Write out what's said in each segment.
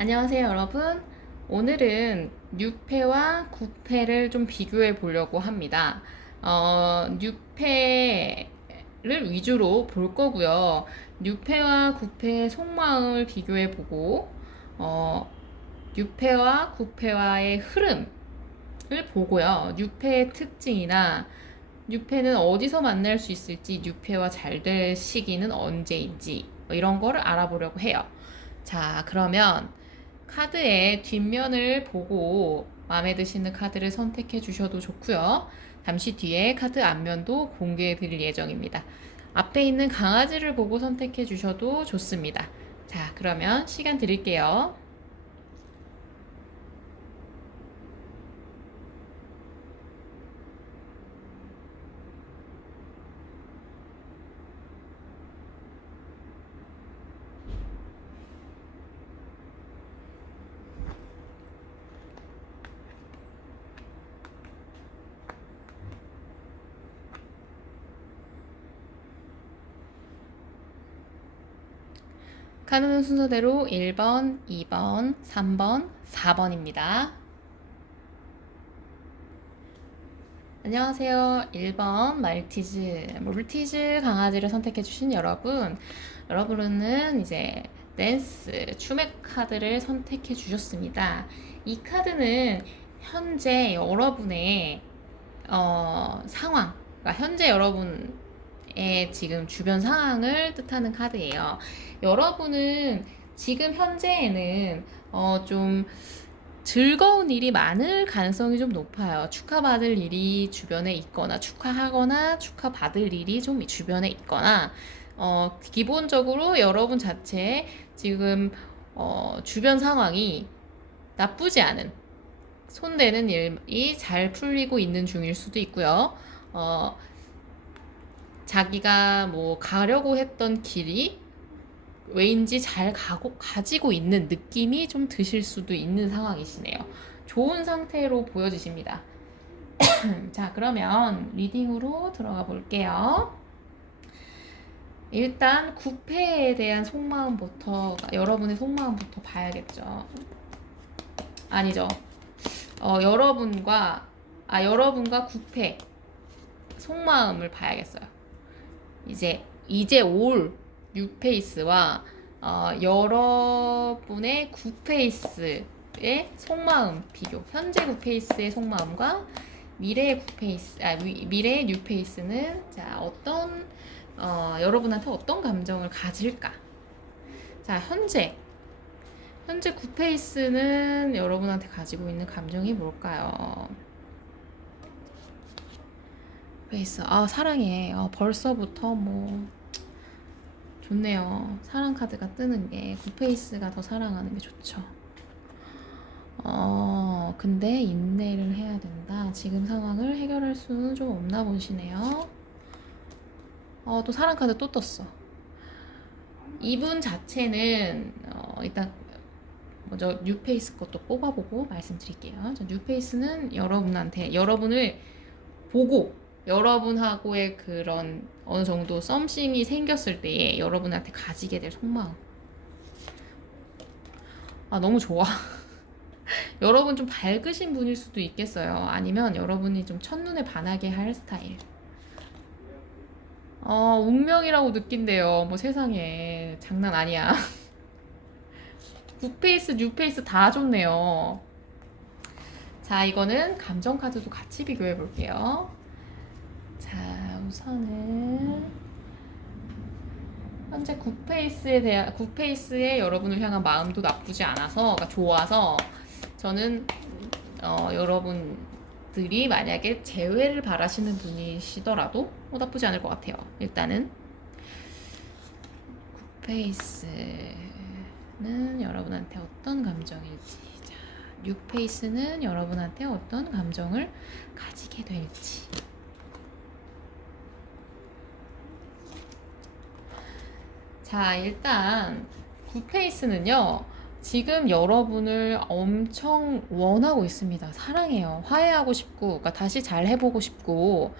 안녕하세요, 여러분. 오늘은 뉴페와 구페를 좀 비교해 보려고 합니다. 뉴페를 위주로 볼 거고요. 뉴페와 구페의 속마음을 비교해 보고, 어, 뉴페와 구페와의 흐름을 보고요. 뉴페의 특징이나 뉴페는 어디서 만날 수 있을지, 뉴페와 잘 될 시기는 언제인지, 이런 거를 알아보려고 해요. 자, 그러면 카드의 뒷면을 보고 마음에 드시는 카드를 선택해 주셔도 좋고요. 잠시 뒤에 카드 앞면도 공개해 드릴 예정입니다. 앞에 있는 강아지를 보고 선택해 주셔도 좋습니다. 자, 그러면 시간 드릴게요. 카드는 순서대로 1번, 2번, 3번, 4번입니다. 안녕하세요. 1번 몰티즈 강아지를 선택해주신 여러분은 이제 댄스, 춤의 카드를 선택해주셨습니다. 이 카드는 현재 여러분의 상황, 그러니까 현재 여러분의 지금 주변 상황을 뜻하는 카드예요. 여러분은 지금 현재에는 좀 즐거운 일이 많을 가능성이 좀 높아요. 축하받을 일이 주변에 있거나, 축하하거나, 축하받을 일이 좀 주변에 있거나, 기본적으로 여러분 자체 지금, 주변 상황이 나쁘지 않은, 손대는 일이 잘 풀리고 있는 중일 수도 있고요. 자기가 뭐 가려고 했던 길이 왜인지 잘 가지고 있는 느낌이 좀 드실 수도 있는 상황이시네요. 좋은 상태로 보여지십니다. 자, 그러면 리딩으로 들어가 볼게요. 일단 구패에 대한 여러분의 속마음부터 봐야겠죠. 아니죠. 여러분과 구패 속마음을 봐야겠어요. 이제 올 뉴페이스와 여러분의 구페이스의 속마음 비교. 현재 구페이스의 속마음과 미래의 미래의 뉴페이스는 자, 여러분한테 어떤 감정을 가질까? 자, 현재 구페이스는 여러분한테 가지고 있는 감정이 뭘까요? 페이스, 사랑해. 벌써부터 좋네요. 사랑 카드가 뜨는 게 굿페이스가 더 사랑하는 게 좋죠. 근데 인내를 해야 된다. 지금 상황을 해결할 수는 좀 없나 보시네요. 또 사랑 카드 또 떴어. 이분 자체는 일단 먼저 뉴페이스 것도 뽑아보고 말씀드릴게요. 뉴페이스는 여러분을 보고 여러분하고의 그런 어느 정도 썸씽이 생겼을 때에 여러분한테 가지게 될 속마음. 너무 좋아. 여러분 좀 밝으신 분일 수도 있겠어요. 아니면 여러분이 좀 첫눈에 반하게 할 스타일. 운명이라고 느낀대요. 뭐 세상에. 장난 아니야. 굿페이스, 뉴페이스 다 좋네요. 자, 이거는 감정 카드도 같이 비교해 볼게요. 자, 우선은 현재 굿페이스의 여러분을 향한 마음도 나쁘지 않아서, 그러니까 좋아서 저는 여러분들이 만약에 재회를 바라시는 분이시더라도 나쁘지 않을 것 같아요. 일단은 굿페이스는 여러분한테 어떤 감정일지, 자, 뉴페이스는 여러분한테 어떤 감정을 가지게 될지. 자, 일단 굿페이스는요, 지금 여러분을 엄청 원하고 있습니다. 사랑해요. 화해하고 싶고, 그러니까 다시 잘 해보고 싶고,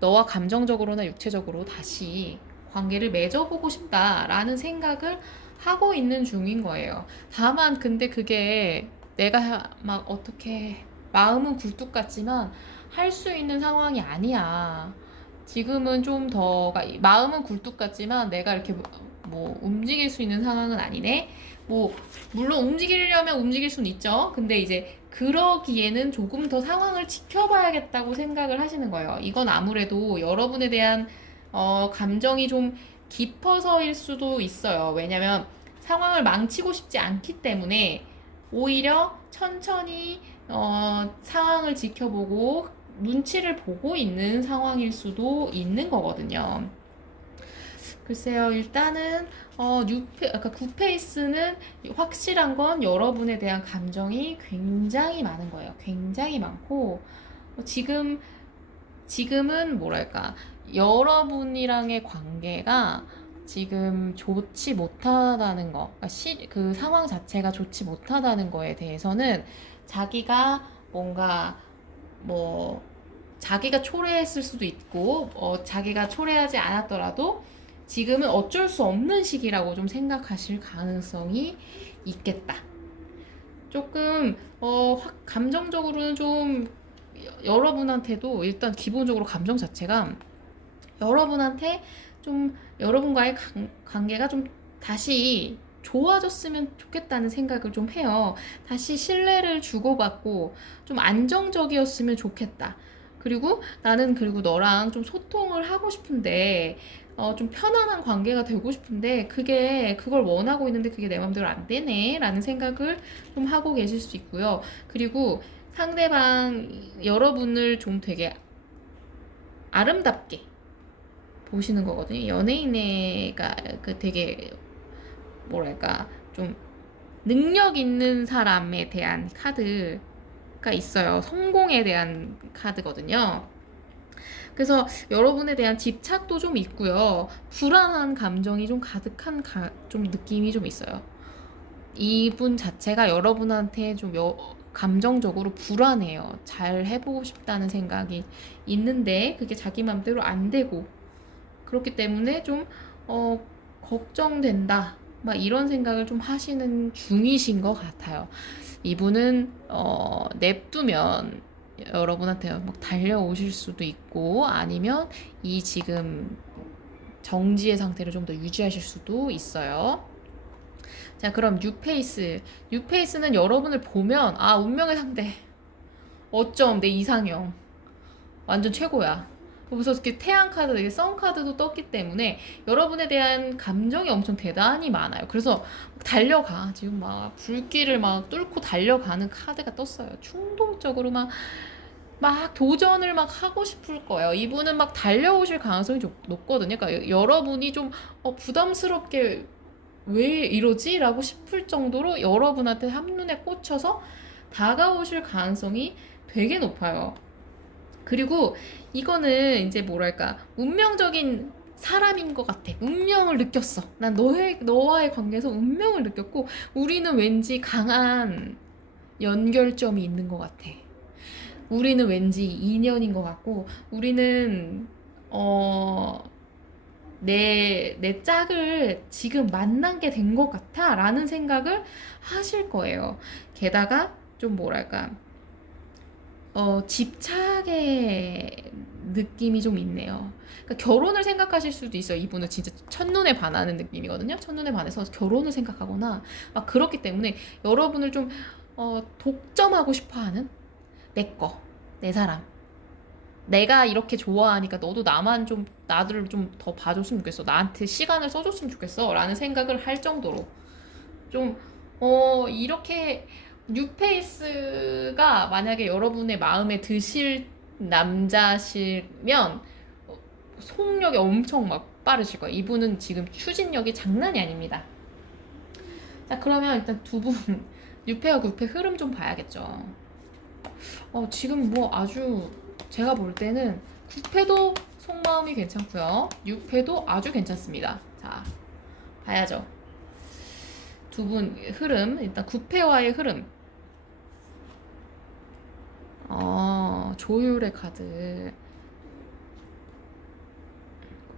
너와 감정적으로나 육체적으로 다시 관계를 맺어보고 싶다라는 생각을 하고 있는 중인 거예요. 다만 근데 그게 내가 막 어떻게 마음은 굴뚝 같지만 할 수 있는 상황이 아니야. 지금은 좀 더 마음은 굴뚝 같지만 내가 이렇게 뭐 움직일 수 있는 상황은 아니네. 뭐 물론 움직이려면 움직일 수는 있죠. 근데 이제 그러기에는 조금 더 상황을 지켜봐야겠다고 생각을 하시는 거예요. 이건 아무래도 여러분에 대한 감정이 좀 깊어서일 수도 있어요. 왜냐면 상황을 망치고 싶지 않기 때문에 오히려 천천히 상황을 지켜보고 눈치를 보고 있는 상황일 수도 있는 거거든요. 글쎄요, 일단은 그러니까 굿페이스는 확실한 건 여러분에 대한 감정이 굉장히 많은 거예요. 굉장히 많고 지금은 뭐랄까 여러분이랑의 관계가 지금 좋지 못하다는 거, 그러니까 그 상황 자체가 좋지 못하다는 거에 대해서는 자기가 뭔가 뭐 자기가 초래했을 수도 있고 자기가 초래하지 않았더라도 지금은 어쩔 수 없는 시기라고 좀 생각하실 가능성이 있겠다. 조금 감정적으로는 좀 여러분한테도 일단 기본적으로 감정 자체가 여러분한테 좀 여러분과의 관계가 좀 다시 좋아졌으면 좋겠다는 생각을 좀 해요. 다시 신뢰를 주고받고 좀 안정적이었으면 좋겠다. 그리고 너랑 좀 소통을 하고 싶은데 좀 편안한 관계가 되고 싶은데 그걸 원하고 있는데 그게 내 맘대로 안 되네 라는 생각을 좀 하고 계실 수 있고요. 그리고 상대방 여러분을 좀 되게 아름답게 보시는 거거든요. 연예인애가 그 되게 뭐랄까 좀 능력 있는 사람에 대한 카드가 있어요. 성공에 대한 카드거든요. 그래서 여러분에 대한 집착도 좀 있고요. 불안한 감정이 좀 가득한 좀 느낌이 좀 있어요. 이분 자체가 여러분한테 좀 감정적으로 불안해요. 잘 해보고 싶다는 생각이 있는데 그게 자기 맘대로 안 되고 그렇기 때문에 좀 걱정된다. 막 이런 생각을 좀 하시는 중이신 것 같아요. 이분은 냅두면 여러분한테 막 달려오실 수도 있고 아니면 이 지금 정지의 상태를 좀 더 유지하실 수도 있어요. 자, 그럼 뉴페이스는 여러분을 보면 운명의 상대. 어쩜 내 이상형. 완전 최고야. 그래서 이렇게 태양 카드, 선 카드도 떴기 때문에 여러분에 대한 감정이 엄청 대단히 많아요. 그래서 달려가. 지금 막 불길을 막 뚫고 달려가는 카드가 떴어요. 충동적으로 막 도전을 막 하고 싶을 거예요. 이분은 막 달려오실 가능성이 좀 높거든요. 그러니까 여러분이 좀 부담스럽게 왜 이러지? 라고 싶을 정도로 여러분한테 한눈에 꽂혀서 다가오실 가능성이 되게 높아요. 그리고 이거는 이제 뭐랄까 운명적인 사람인 것 같아. 운명을 느꼈어. 난 너와의 관계에서 운명을 느꼈고 우리는 왠지 강한 연결점이 있는 것 같아. 우리는 왠지 인연인 것 같고 우리는 내 짝을 지금 만난 게 된 것 같아 라는 생각을 하실 거예요. 게다가 좀 뭐랄까 집착의 느낌이 좀 있네요. 그러니까 결혼을 생각하실 수도 있어요. 이분은 진짜 첫눈에 반하는 느낌이거든요. 첫눈에 반해서 결혼을 생각하거나 막 그렇기 때문에 여러분을 좀 독점하고 싶어하는 내 사람. 내가 이렇게 좋아하니까 너도 나를 좀 더 봐줬으면 좋겠어. 나한테 시간을 써줬으면 좋겠어. 라는 생각을 할 정도로 좀 이렇게 뉴페이스가 만약에 여러분의 마음에 드실 남자시면 속력이 엄청 막 빠르실 거예요. 이분은 지금 추진력이 장난이 아닙니다. 자, 그러면 일단 두 분 뉴페와 구페 흐름 좀 봐야겠죠. 지금 뭐 아주 제가 볼 때는 구페도 속마음이 괜찮고요. 뉴페도 아주 괜찮습니다. 자, 봐야죠. 두 분 흐름, 일단 구페와의 흐름. 조율의 카드.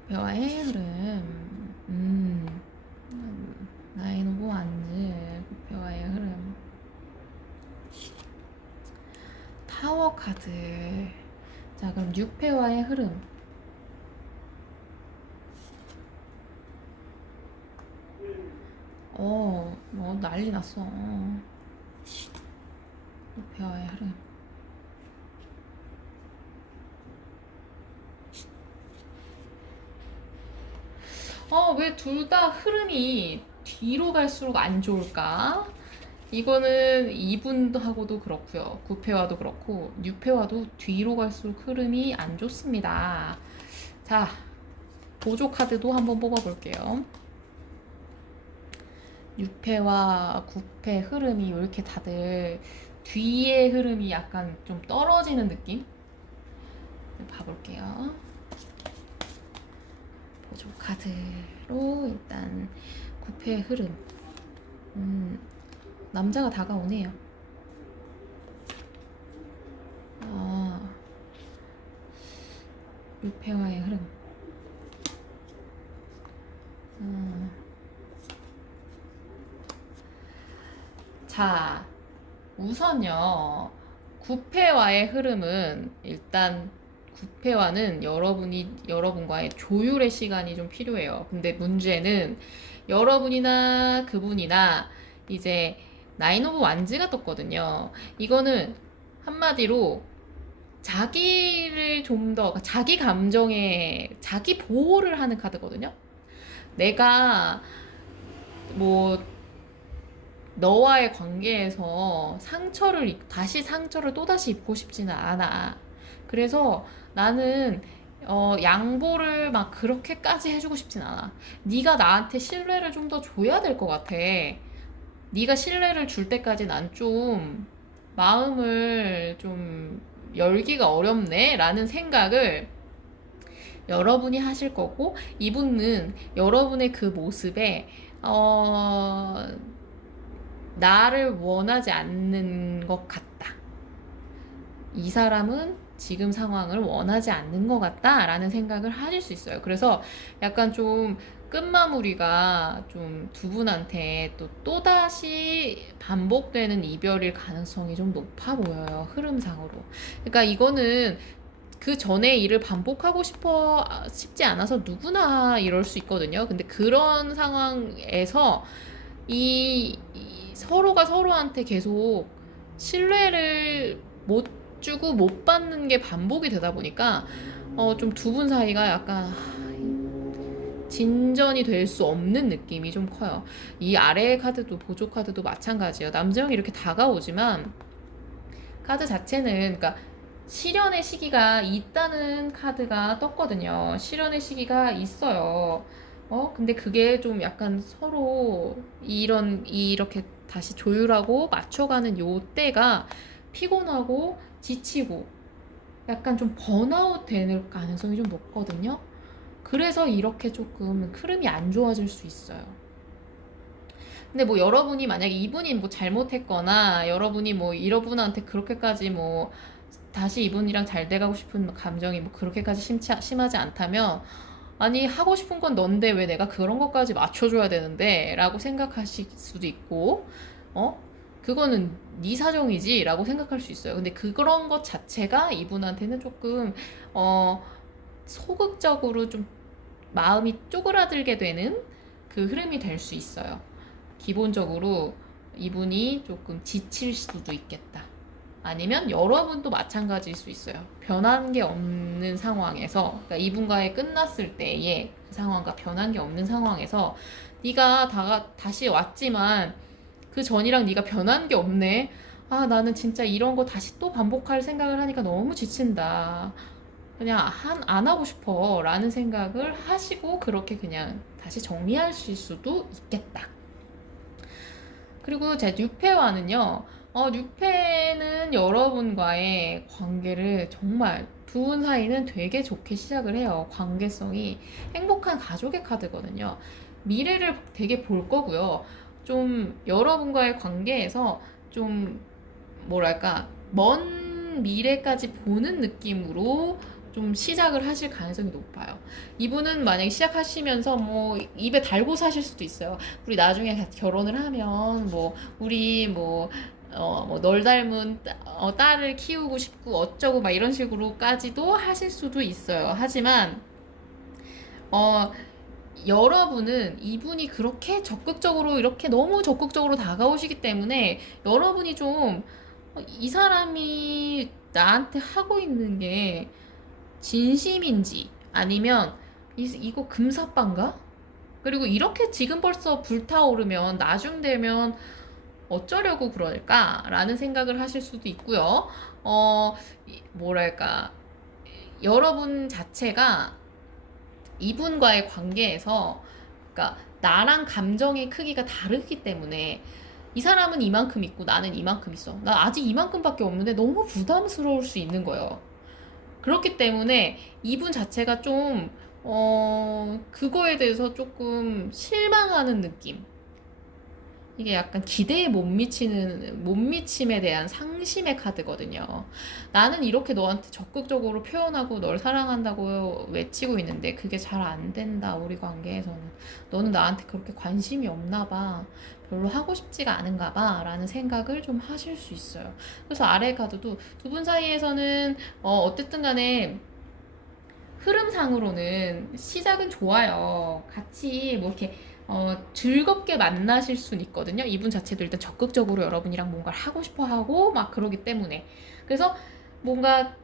구페와의 흐름. 나인 오브 완즈, 구패와의 흐름. 타워 카드. 자, 그럼 6패와의 흐름. 뭐 난리 났어. 6패와의 흐름. 왜 둘 다 흐름이 뒤로 갈수록 안 좋을까? 이거는 2분하고도 그렇고요. 9패와도 그렇고 6패와도 뒤로 갈수록 흐름이 안 좋습니다. 자, 보조 카드도 한번 뽑아볼게요. 6패와 9패 흐름이 왜 이렇게 다들 뒤의 흐름이 약간 좀 떨어지는 느낌? 봐볼게요. 보조 카드로 일단 9패 흐름. 남자가 다가오네요. 아, 6패와의 흐름. 자, 우선요. 9패와의 흐름은 일단 9패와는 여러분과의 조율의 시간이 좀 필요해요. 근데 문제는 여러분이나 그분이나 이제 나인 오브 완즈가 떴거든요. 이거는 한마디로 자기를 좀 더, 자기 감정에, 자기 보호를 하는 카드거든요. 내가 뭐 너와의 관계에서 다시 상처를 또다시 입고 싶지는 않아. 그래서 나는 양보를 막 그렇게까지 해주고 싶진 않아. 네가 나한테 신뢰를 좀 더 줘야 될 것 같아. 네가 신뢰를 줄 때까지 난 좀 마음을 좀 열기가 어렵네 라는 생각을 여러분이 하실 거고, 이분은 여러분의 그 모습에 나를 원하지 않는 것 같다. 이 사람은 지금 상황을 원하지 않는 것 같다 라는 생각을 하실 수 있어요. 그래서 약간 좀 끝마무리가 좀 두 분한테 또다시 반복되는 이별일 가능성이 좀 높아 보여요. 흐름상으로. 그러니까 이거는 그 전에 일을 반복하고 싶지 않아서 누구나 이럴 수 있거든요. 근데 그런 상황에서 서로가 서로한테 계속 신뢰를 못 주고 못 받는 게 반복이 되다 보니까 좀 두 분 사이가 약간 진전이 될 수 없는 느낌이 좀 커요. 이 아래의 카드도 보조 카드도 마찬가지예요. 남자형이 이렇게 다가오지만 카드 자체는 그러니까 실현의 시기가 있다는 카드가 떴거든요. 실현의 시기가 있어요. 근데 그게 좀 약간 서로 이렇게 다시 조율하고 맞춰가는 요 때가 피곤하고 지치고 약간 좀 번아웃 되는 가능성이 좀 높거든요. 그래서 이렇게 조금 흐름이 안 좋아질 수 있어요. 근데 뭐 여러분이 만약에 이분이 뭐 잘못했거나 여러분이 뭐 이분한테 그렇게까지 뭐 다시 이분이랑 잘 돼가고 싶은 감정이 뭐 그렇게까지 심하지 않다면, 아니 하고 싶은 건 넌데 왜 내가 그런 것까지 맞춰줘야 되는데 라고 생각하실 수도 있고, 그거는 네 사정이지 라고 생각할 수 있어요. 근데 그런 것 자체가 이분한테는 조금 소극적으로 좀 마음이 쪼그라들게 되는 그 흐름이 될 수 있어요. 기본적으로 이분이 조금 지칠 수도 있겠다. 아니면 여러분도 마찬가지일 수 있어요. 변한 게 없는 상황에서, 그러니까 이분과의 끝났을 때의 그 상황과 변한 게 없는 상황에서 네가 다시 왔지만 그 전이랑 네가 변한 게 없네. 나는 진짜 이런 거 다시 또 반복할 생각을 하니까 너무 지친다. 그냥 안 하고 싶어 라는 생각을 하시고 그렇게 그냥 다시 정리하실 수도 있겠다. 그리고 제 뉴페와는요, 뉴페는 여러분과의 관계를 정말 두 분 사이는 되게 좋게 시작을 해요. 관계성이 행복한 가족의 카드거든요. 미래를 되게 볼 거고요. 좀 여러분과의 관계에서 좀 뭐랄까 먼 미래까지 보는 느낌으로 좀 시작을 하실 가능성이 높아요. 이분은 만약에 시작하시면서 뭐 입에 달고 사실 수도 있어요. 우리 나중에 결혼을 하면 뭐 우리 널 닮은 딸을 키우고 싶고 어쩌고 막 이런 식으로까지도 하실 수도 있어요. 하지만 어, 여러분은 이분이 그렇게 적극적으로 이렇게 너무 적극적으로 다가오시기 때문에 여러분이 좀 이 사람이 나한테 하고 있는 게 진심인지 아니면 이거 금사빠인가? 그리고 이렇게 지금 벌써 불타오르면 나중 되면 어쩌려고 그럴까라는 생각을 하실 수도 있고요. 뭐랄까 여러분 자체가 이분과의 관계에서 그러니까 나랑 감정의 크기가 다르기 때문에 이 사람은 이만큼 있고 나는 이만큼 있어. 나 아직 이만큼밖에 없는데 너무 부담스러울 수 있는 거예요. 그렇기 때문에 이분 자체가 좀 그거에 대해서 조금 실망하는 느낌. 이게 약간 기대에 못 미침에 대한 상심의 카드거든요. 나는 이렇게 너한테 적극적으로 표현하고 널 사랑한다고 외치고 있는데 그게 잘 안 된다, 우리 관계에서는. 너는 나한테 그렇게 관심이 없나 봐. 별로 하고 싶지가 않은가 봐. 라는 생각을 좀 하실 수 있어요. 그래서 아래 카드도 두 분 사이에서는, 어쨌든 간에 흐름상으로는 시작은 좋아요. 같이 뭐 이렇게 즐겁게 만나실 수는 있거든요. 이분 자체도 일단 적극적으로 여러분이랑 뭔가를 하고 싶어 하고 막 그러기 때문에. 그래서 뭔가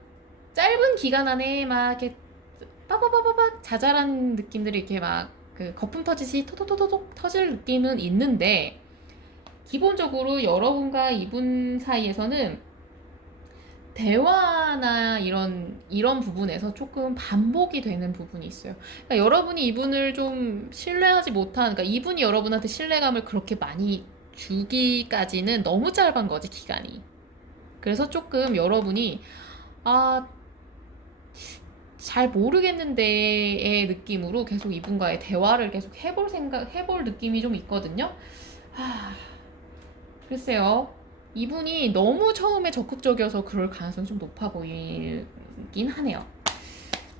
짧은 기간 안에 막 이렇게 빠바바바박 자잘한 느낌들이 이렇게 막 그 거품 터지시 토토토토톡 터질 느낌은 있는데 기본적으로 여러분과 이분 사이에서는 대화나 이런 부분에서 조금 반복이 되는 부분이 있어요. 그러니까 여러분이 이분을 좀 신뢰하지 못한, 그러니까 이분이 여러분한테 신뢰감을 그렇게 많이 주기까지는 너무 짧은 거지, 기간이. 그래서 조금 여러분이, 아, 잘 모르겠는데의 느낌으로 계속 이분과의 대화를 계속 해볼 느낌이 좀 있거든요. 글쎄요. 이분이 너무 처음에 적극적이어서 그럴 가능성이 좀 높아 보이긴 하네요.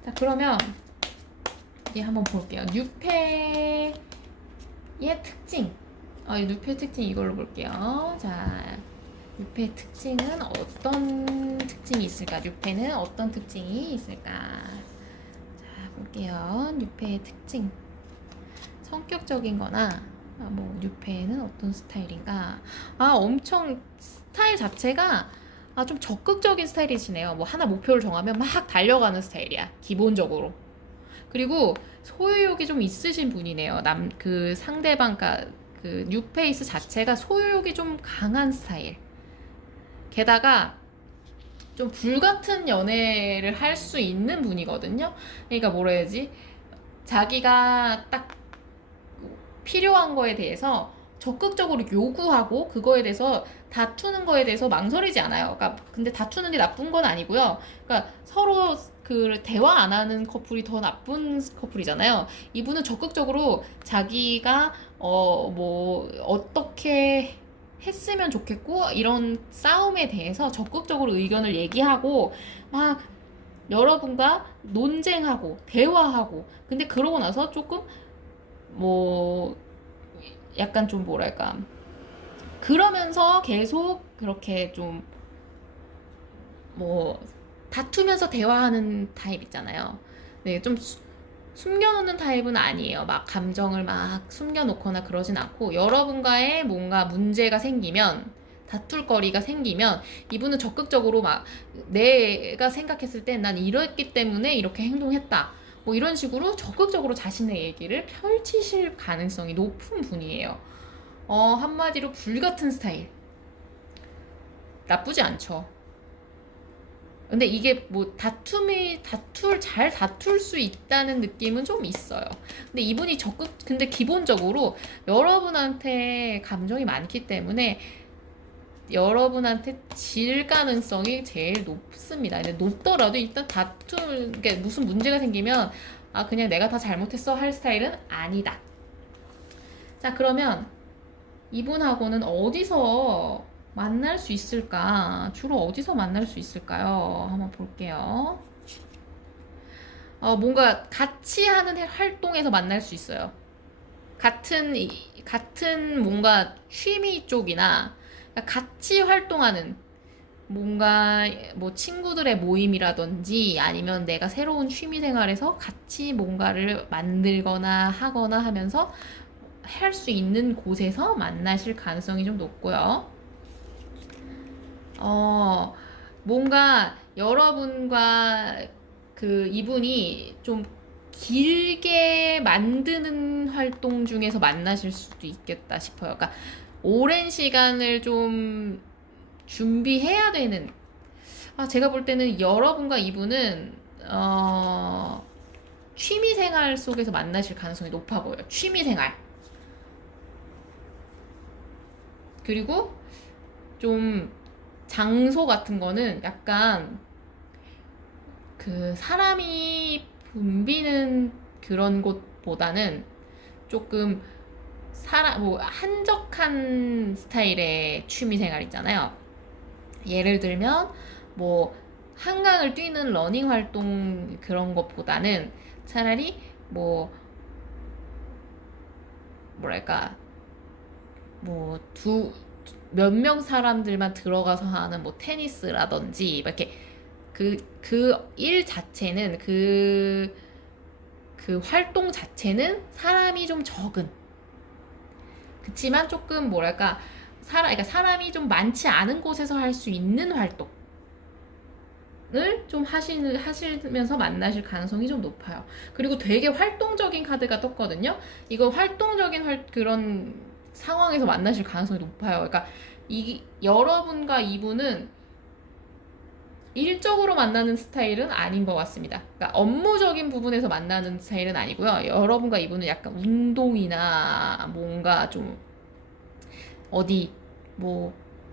자, 그러면 이제 한번 볼게요. 뉴페의 특징. 뉴페 특징 이걸로 볼게요. 자, 뉴페 특징은 어떤 특징이 있을까? 뉴페는 어떤 특징이 있을까? 자, 볼게요. 뉴페의 특징. 성격적인 거나 뉴페는 어떤 스타일인가? 엄청 스타일 자체가 좀 적극적인 스타일이시네요. 뭐 하나 목표를 정하면 막 달려가는 스타일이야. 기본적으로. 그리고 소유욕이 좀 있으신 분이네요. 그 상대방과 그 뉴페이스 자체가 소유욕이 좀 강한 스타일. 게다가 좀 불같은 연애를 할 수 있는 분이거든요. 그러니까 뭐라 해야지? 자기가 딱 필요한 거에 대해서 적극적으로 요구하고 그거에 대해서 다투는 거에 대해서 망설이지 않아요. 그러니까 근데 다투는 게 나쁜 건 아니고요. 그러니까 서로 그 대화 안 하는 커플이 더 나쁜 커플이잖아요. 이분은 적극적으로 자기가 어떻게 했으면 좋겠고 이런 싸움에 대해서 적극적으로 의견을 얘기하고 막 여러분과 논쟁하고 대화하고 근데 그러고 나서 조금 뭐 약간 좀 뭐랄까 그러면서 계속 그렇게 좀 뭐 다투면서 대화하는 타입 있잖아요. 네, 좀 숨겨놓는 타입은 아니에요. 막 감정을 막 숨겨놓거나 그러진 않고 여러분과의 뭔가 문제가 생기면 다툴 거리가 생기면 이분은 적극적으로 막 내가 생각했을 때 난 이랬기 때문에 이렇게 행동했다. 뭐 이런 식으로 적극적으로 자신의 얘기를 펼치실 가능성이 높은 분이에요. 한마디로 불같은 스타일. 나쁘지 않죠. 근데 이게 뭐 잘 다툴 수 있다는 느낌은 좀 있어요. 근데 이분이 근데 기본적으로 여러분한테 감정이 많기 때문에 여러분한테 질 가능성이 제일 높습니다. 근데 높더라도 일단 그러니까 무슨 문제가 생기면 그냥 내가 다 잘못했어 할 스타일은 아니다. 자, 그러면 이분하고는 어디서 만날 수 있을까? 주로 어디서 만날 수 있을까요? 한번 볼게요. 뭔가 같이 하는 활동에서 만날 수 있어요. 같은 뭔가 취미 쪽이나 같이 활동하는 뭔가 뭐 친구들의 모임이라든지 아니면 내가 새로운 취미 생활에서 같이 뭔가를 만들거나 하거나 하면서 할 수 있는 곳에서 만나실 가능성이 좀 높고요. 어, 뭔가 여러분과 이분이 좀 길게 만드는 활동 중에서 만나실 수도 있겠다 싶어요. 그러니까 오랜 시간을 좀 준비해야 되는, 제가 볼 때는 여러분과 이분은 취미 생활 속에서 만나실 가능성이 높아 보여요. 취미 생활. 그리고 좀 장소 같은 거는 약간 사람이 붐비는 그런 곳보다는 조금 뭐 한적한 스타일의 취미 생활 있잖아요. 예를 들면 뭐 한강을 뛰는 러닝 활동 그런 것보다는 차라리 뭐 뭐랄까 뭐 몇 명 사람들만 들어가서 하는 뭐 테니스라든지 이렇게 그 일 자체는 그 활동 자체는 사람이 좀 적은, 그치만 조금 뭐랄까 그러니까 사람이 좀 많지 않은 곳에서 할 수 있는 활동을 좀 하시면서 만나실 가능성이 좀 높아요. 그리고 되게 활동적인 카드가 떴거든요. 이거 활동적인 그런 상황에서 만나실 가능성이 높아요. 그러니까 여러분과 이분은 일적으로 만나는 스타일은 아닌 것 같습니다. 그러니까 업무적인 부분에서 만나는 스타일은 아니고요. 여러분과 이분은 약간 운동이나 뭔가 좀 어디 뭐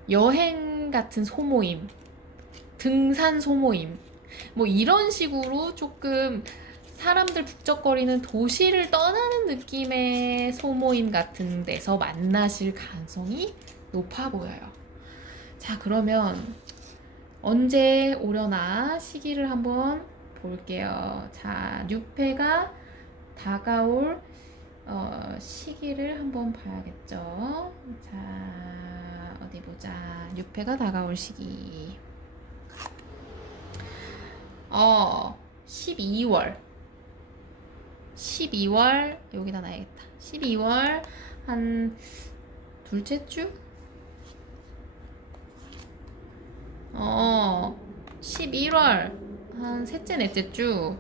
여행 같은 소모임, 등산 소모임, 뭐 이런 식으로 조금 사람들 북적거리는 도시를 떠나는 느낌의 소모임 같은 데서 만나실 가능성이 높아 보여요. 자, 그러면 언제 오려나 시기를 한번 볼게요. 자, 뉴페가 다가올 시기를 한번 봐야겠죠. 자, 어디 보자. 뉴페가 다가올 시기. 12월. 12월, 여기다 놔야겠다. 12월, 한, 둘째 주? 11월, 한 셋째, 넷째 주.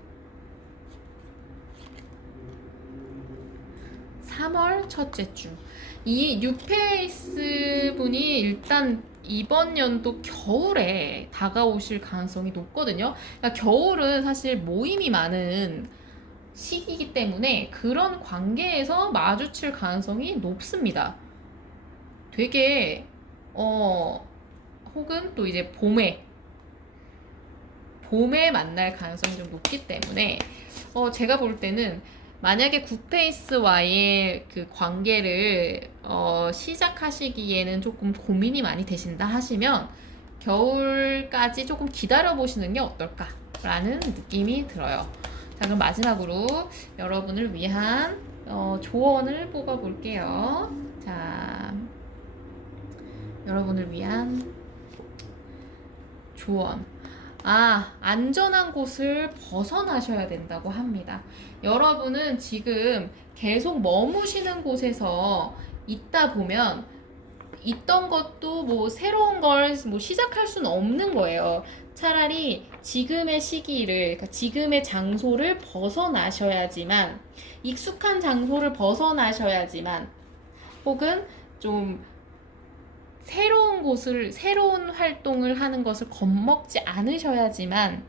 3월, 첫째 주. 이 뉴페이스 분이 일단 이번 연도 겨울에 다가오실 가능성이 높거든요. 그러니까 겨울은 사실 모임이 많은 시기이기 때문에 그런 관계에서 마주칠 가능성이 높습니다. 되게 혹은 또 이제 봄에 만날 가능성이 좀 높기 때문에 제가 볼 때는 만약에 굿페이스와의 그 관계를 시작하시기에는 조금 고민이 많이 되신다 하시면 겨울까지 조금 기다려 보시는 게 어떨까라는 느낌이 들어요. 자, 그럼 마지막으로 여러분을 위한 조언을 뽑아 볼게요. 자, 여러분을 위한 조언. 안전한 곳을 벗어나셔야 된다고 합니다. 여러분은 지금 계속 머무시는 곳에서 있다 보면 있던 것도 뭐 새로운 걸 뭐 시작할 수는 없는 거예요. 차라리 지금의 시기를, 그러니까 지금의 장소를 벗어나셔야지만, 익숙한 장소를 벗어나셔야지만, 혹은 좀 새로운 활동을 하는 것을 겁먹지 않으셔야지만,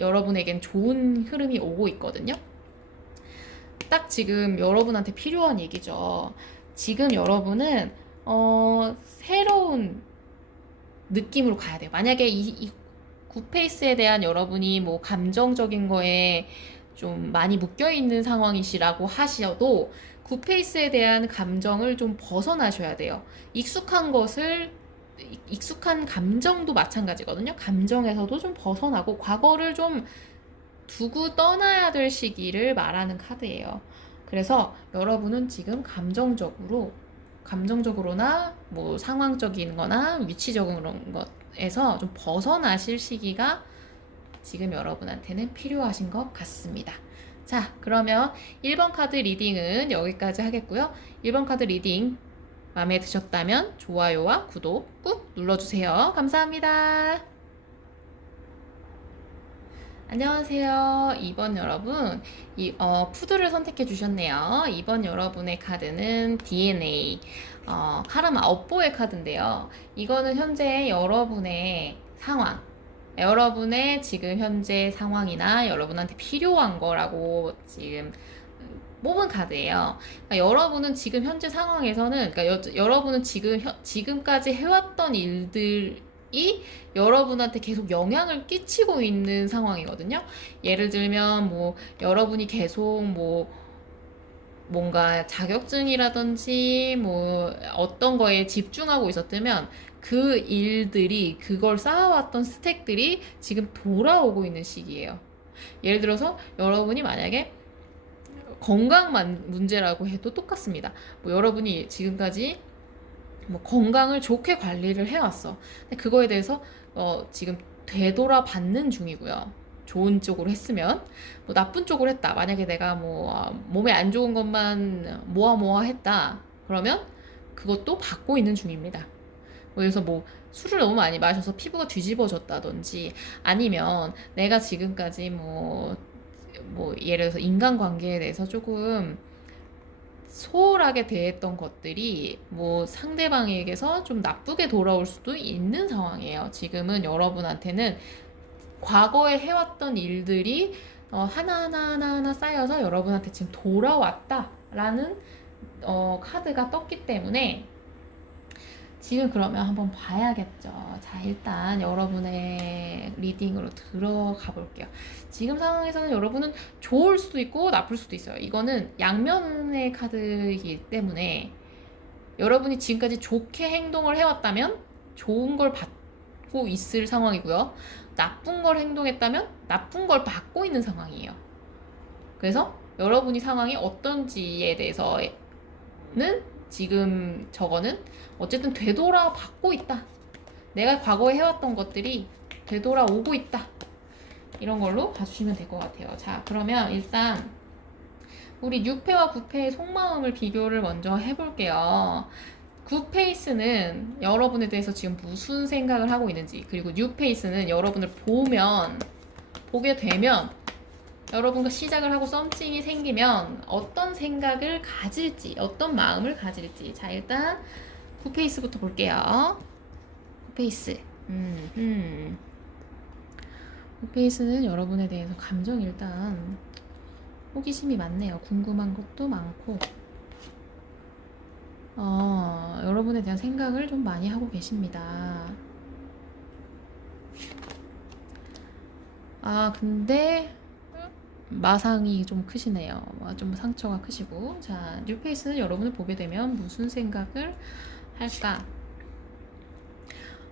여러분에겐 좋은 흐름이 오고 있거든요. 딱 지금 여러분한테 필요한 얘기죠. 지금 여러분은 새로운 느낌으로 가야 돼요. 만약에 이 굿페이스에 대한 여러분이 뭐 감정적인 거에 좀 많이 묶여있는 상황이시라고 하셔도 굿페이스에 대한 감정을 좀 벗어나셔야 돼요. 익숙한 것을 익숙한 감정도 마찬가지거든요. 감정에서도 좀 벗어나고 과거를 좀 두고 떠나야 될 시기를 말하는 카드예요. 그래서 여러분은 지금 감정적으로나 뭐 상황적인 거나 위치적인 것에서 좀 벗어나실 시기가 지금 여러분한테는 필요하신 것 같습니다. 자, 그러면 1번 카드 리딩은 여기까지 하겠고요. 1번 카드 리딩 마음에 드셨다면 좋아요와 구독 꾹 눌러주세요. 감사합니다. 안녕하세요. 2번 여러분, 푸드를 선택해 주셨네요. 2번 여러분의 카드는 DNA, 카르마 업보의 카드인데요. 이거는 현재 여러분의 상황, 여러분의 지금 현재 상황이나 여러분한테 필요한 거라고 지금 뽑은 카드예요. 그러니까 여러분은 지금 현재 상황에서는, 그러니까 여러분은 지금까지 해왔던 일들이 여러분한테 계속 영향을 끼치고 있는 상황이거든요. 예를 들면, 뭐, 여러분이 계속 뭔가 자격증이라든지, 뭐, 어떤 거에 집중하고 있었다면, 그 일들이, 그걸 쌓아왔던 스택들이 지금 돌아오고 있는 시기예요. 예를 들어서, 여러분이 만약에 건강 문제라고 해도 똑같습니다. 뭐 여러분이 지금까지 뭐 건강을 좋게 관리를 해왔어. 근데 그거에 대해서 지금 되돌아받는 중이고요. 좋은 쪽으로 했으면 뭐 나쁜 쪽으로 했다. 만약에 내가 뭐 몸에 안 좋은 것만 모아 했다. 그러면 그것도 받고 있는 중입니다. 그래서 뭐 술을 너무 많이 마셔서 피부가 뒤집어졌다든지 아니면 내가 지금까지 예를 들어서 인간관계에 대해서 조금 소홀하게 대했던 것들이 뭐 상대방에게서 좀 나쁘게 돌아올 수도 있는 상황이에요. 지금은 여러분한테는 과거에 해왔던 일들이 하나하나 쌓여서 여러분한테 지금 돌아왔다라는 카드가 떴기 때문에 지금 그러면 한번 봐야겠죠. 자, 일단 여러분의 리딩으로 들어가 볼게요. 지금 상황에서는 여러분은 좋을 수도 있고 나쁠 수도 있어요. 이거는 양면의 카드이기 때문에 여러분이 지금까지 좋게 행동을 해왔다면 좋은 걸 받고 있을 상황이고요. 나쁜 걸 행동했다면 나쁜 걸 받고 있는 상황이에요. 그래서 여러분이 상황이 어떤지에 대해서는 지금 저거는 어쨌든 되돌아받고 있다. 내가 과거에 해왔던 것들이 되돌아오고 있다. 이런 걸로 봐주시면 될 것 같아요. 자, 그러면 일단 우리 6패와 9패의 속마음을 비교를 먼저 해볼게요. 9페이스는 여러분에 대해서 지금 무슨 생각을 하고 있는지, 그리고 6페이스는 여러분을 보게 되면 여러분과 시작을 하고 썸씽이 생기면 어떤 생각을 가질지, 어떤 마음을 가질지. 자, 일단 9페이스부터 볼게요. 9페이스. 9페이스는 여러분에 대해서 감정 일단 호기심이 많네요. 궁금한 것도 많고 여러분에 대한 생각을 좀 많이 하고 계십니다. 근데 마상이 좀 크시네요. 좀 상처가 크시고. 자, 뉴페이스는 여러분을 보게 되면 무슨 생각을 할까?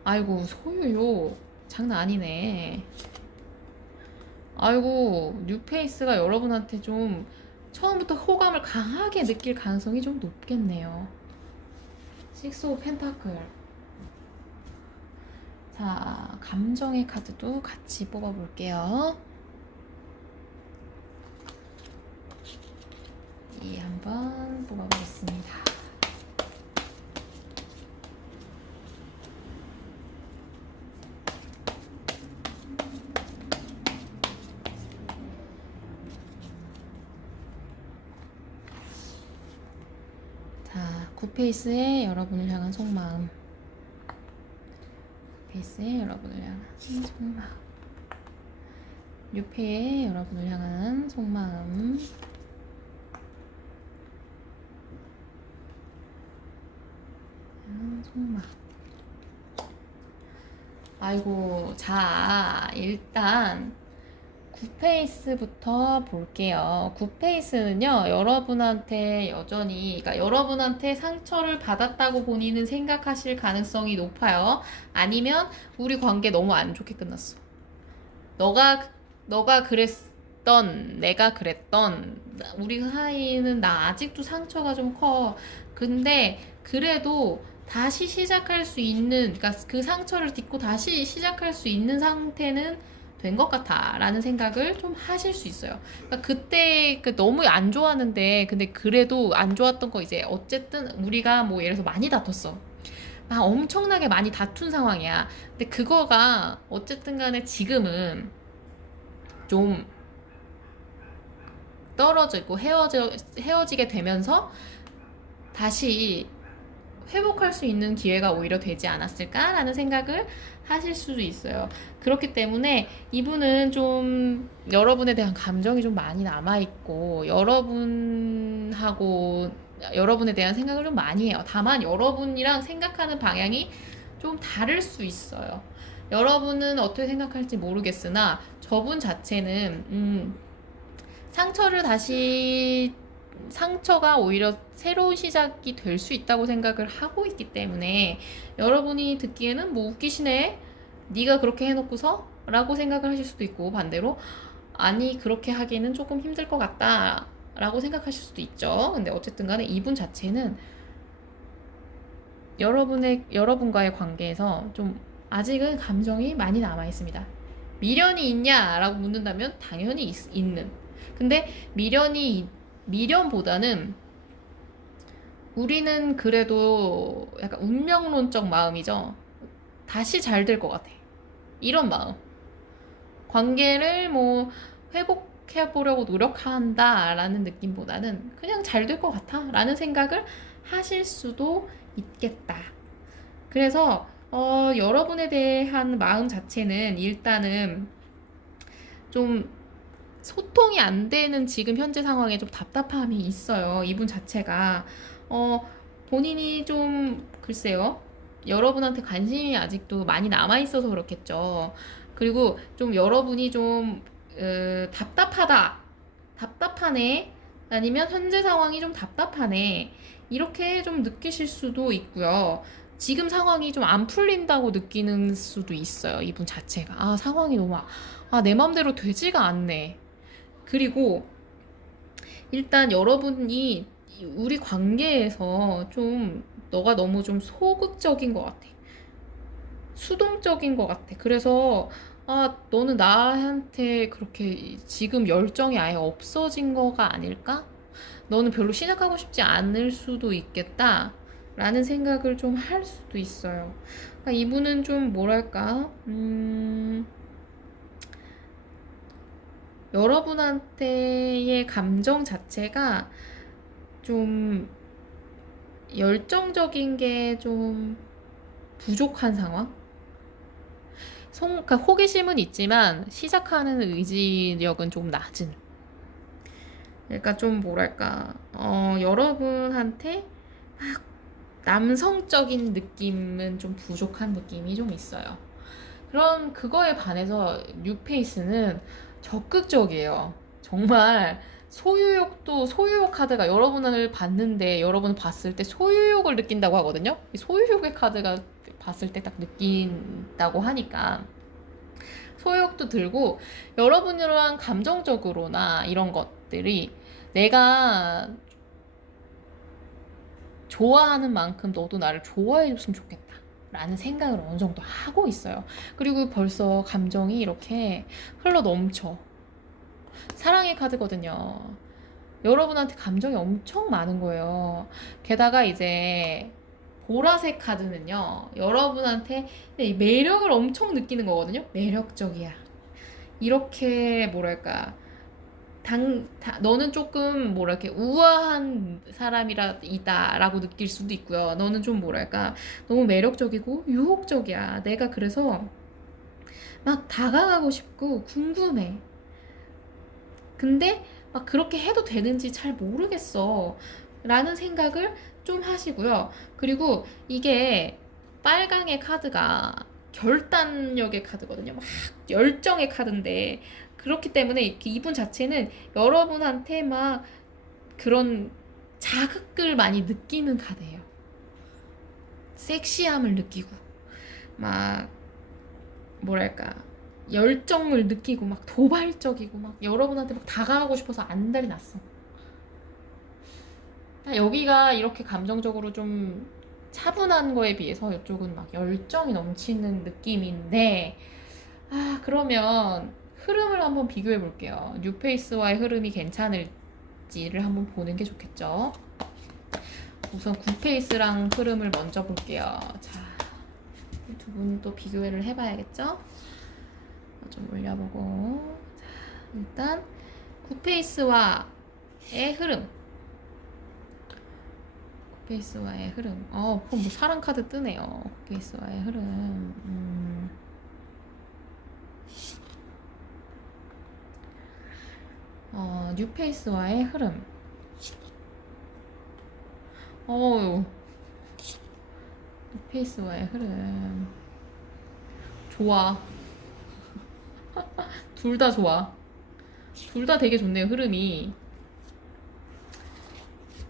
아이고, 소유요. 장난 아니네. 아이고, 뉴페이스가 여러분한테 좀 처음부터 호감을 강하게 느낄 가능성이 좀 높겠네요. 식스 오브 펜타클. 자, 감정의 카드도 같이 뽑아볼게요. 한번 뽑아보겠습니다. 자, 9페이스에 여러분을 향한 속마음. 9페이스에 여러분을 향한 속마음. 6페이에 여러분을 향한 속마음. 속마음. 아이고, 자, 일단 굿페이스부터 볼게요. 굿페이스는요, 여러분한테 여전히, 그러니까 여러분한테 상처를 받았다고 본인은 생각하실 가능성이 높아요. 아니면 우리 관계 너무 안 좋게 끝났어. 너가 그랬던, 내가 그랬던, 우리 사이는 나 아직도 상처가 좀 커. 근데 그래도 다시 시작할 수 있는, 그러니까 그 상처를 딛고 다시 시작할 수 있는 상태는 된 것 같아 라는 생각을 좀 하실 수 있어요. 그러니까 그때 너무 안 좋았는데 근데 그래도 안 좋았던 거 이제 어쨌든 우리가 뭐 예를 들어서 많이 다퉜어. 엄청나게 많이 다툰 상황이야. 근데 그거가 어쨌든 간에 지금은 좀 떨어지고 헤어지게 되면서 다시 회복할 수 있는 기회가 오히려 되지 않았을까라는 생각을 하실 수도 있어요. 그렇기 때문에 이분은 좀 여러분에 대한 감정이 좀 많이 남아있고 여러분에 대한 생각을 좀 많이 해요. 다만 여러분이랑 생각하는 방향이 좀 다를 수 있어요. 여러분은 어떻게 생각할지 모르겠으나 저분 자체는 상처가 오히려 새로운 시작이 될 수 있다고 생각을 하고 있기 때문에 여러분이 듣기에는 뭐 웃기시네? 네가 그렇게 해놓고서? 라고 생각을 하실 수도 있고 반대로 아니 그렇게 하기는 조금 힘들 것 같다 라고 생각하실 수도 있죠. 근데 어쨌든 간에 이분 자체는 여러분과의 관계에서 좀 아직은 감정이 많이 남아있습니다. 미련이 있냐? 라고 묻는다면 당연히 있는. 근데 미련보다는 우리는 그래도 약간 운명론적 마음이죠. 다시 잘 될 것 같아. 이런 마음. 관계를 뭐 회복해보려고 노력한다라는 느낌보다는 그냥 잘 될 것 같아 라는 생각을 하실 수도 있겠다. 그래서 여러분에 대한 마음 자체는 일단은 좀 소통이 안 되는 지금 현재 상황에 좀 답답함이 있어요. 이분 자체가 본인이 좀 글쎄요. 여러분한테 관심이 아직도 많이 남아 있어서 그렇겠죠. 그리고 좀 여러분이 좀 답답하네. 아니면 현재 상황이 좀 답답하네. 이렇게 좀 느끼실 수도 있고요. 지금 상황이 좀 안 풀린다고 느끼는 수도 있어요. 이분 자체가. 상황이 너무 내 맘대로 되지가 않네. 그리고 일단 여러분이 우리 관계에서 좀 너가 너무 좀 소극적인 것 같아. 수동적인 것 같아. 그래서 너는 나한테 그렇게 지금 열정이 아예 없어진 거가 아닐까? 너는 별로 시작하고 싶지 않을 수도 있겠다. 라는 생각을 좀 할 수도 있어요. 그러니까 이분은 좀 뭐랄까, 여러분한테의 감정 자체가 좀 열정적인 게 좀 부족한 상황? 그러니까 호기심은 있지만 시작하는 의지력은 좀 낮은. 그러니까 좀 뭐랄까, 여러분한테 막 남성적인 느낌은 좀 부족한 느낌이 좀 있어요. 그럼 그거에 반해서 뉴페이스는 적극적이에요. 정말 소유욕 카드가 여러분을 봤는데 여러분 봤을 때 소유욕을 느낀다고 하거든요. 이 소유욕의 카드가 봤을 때 딱 느낀다고 하니까 소유욕도 들고 여러분이랑 감정적으로나 이런 것들이 내가 좋아하는 만큼 너도 나를 좋아해줬으면 좋겠다 라는 생각을 어느 정도 하고 있어요. 그리고 벌써 감정이 이렇게 흘러 넘쳐. 사랑의 카드거든요. 여러분한테 감정이 엄청 많은 거예요. 게다가 이제 보라색 카드는요, 여러분한테 매력을 엄청 느끼는 거거든요. 매력적이야. 이렇게 뭐랄까, 너는 조금 뭐랄까 우아한 사람이다라고 느낄 수도 있고요. 너는 좀 뭐랄까 너무 매력적이고 유혹적이야. 내가 그래서 막 다가가고 싶고 궁금해. 근데 막 그렇게 해도 되는지 잘 모르겠어. 라는 생각을 좀 하시고요. 그리고 이게 빨강의 카드가 결단력의 카드거든요. 막 열정의 카드인데 그렇기 때문에 이분 자체는 여러분한테 막 그런 자극을 많이 느끼는 카드예요. 섹시함을 느끼고 막 뭐랄까 열정을 느끼고 막 도발적이고 막 여러분한테 막 다가가고 싶어서 안달이 났어. 여기가 이렇게 감정적으로 좀 차분한 거에 비해서 이쪽은 막 열정이 넘치는 느낌인데, 그러면 흐름을 한번 비교해 볼게요. 뉴페이스와의 흐름이 괜찮을지를 한번 보는 게 좋겠죠. 우선 굿페이스랑 흐름을 먼저 볼게요. 자, 두 분 또 비교를 해봐야겠죠? 좀 올려보고. 자, 일단 굿페이스와의 흐름. 굿페이스와의 흐름. 그럼 뭐 사랑 카드 뜨네요. 굿페이스와의 흐름. 뉴페이스와의 흐름. 뉴페이스와의 흐름. 좋아. 둘 다 좋아. 둘 다 되게 좋네요, 흐름이.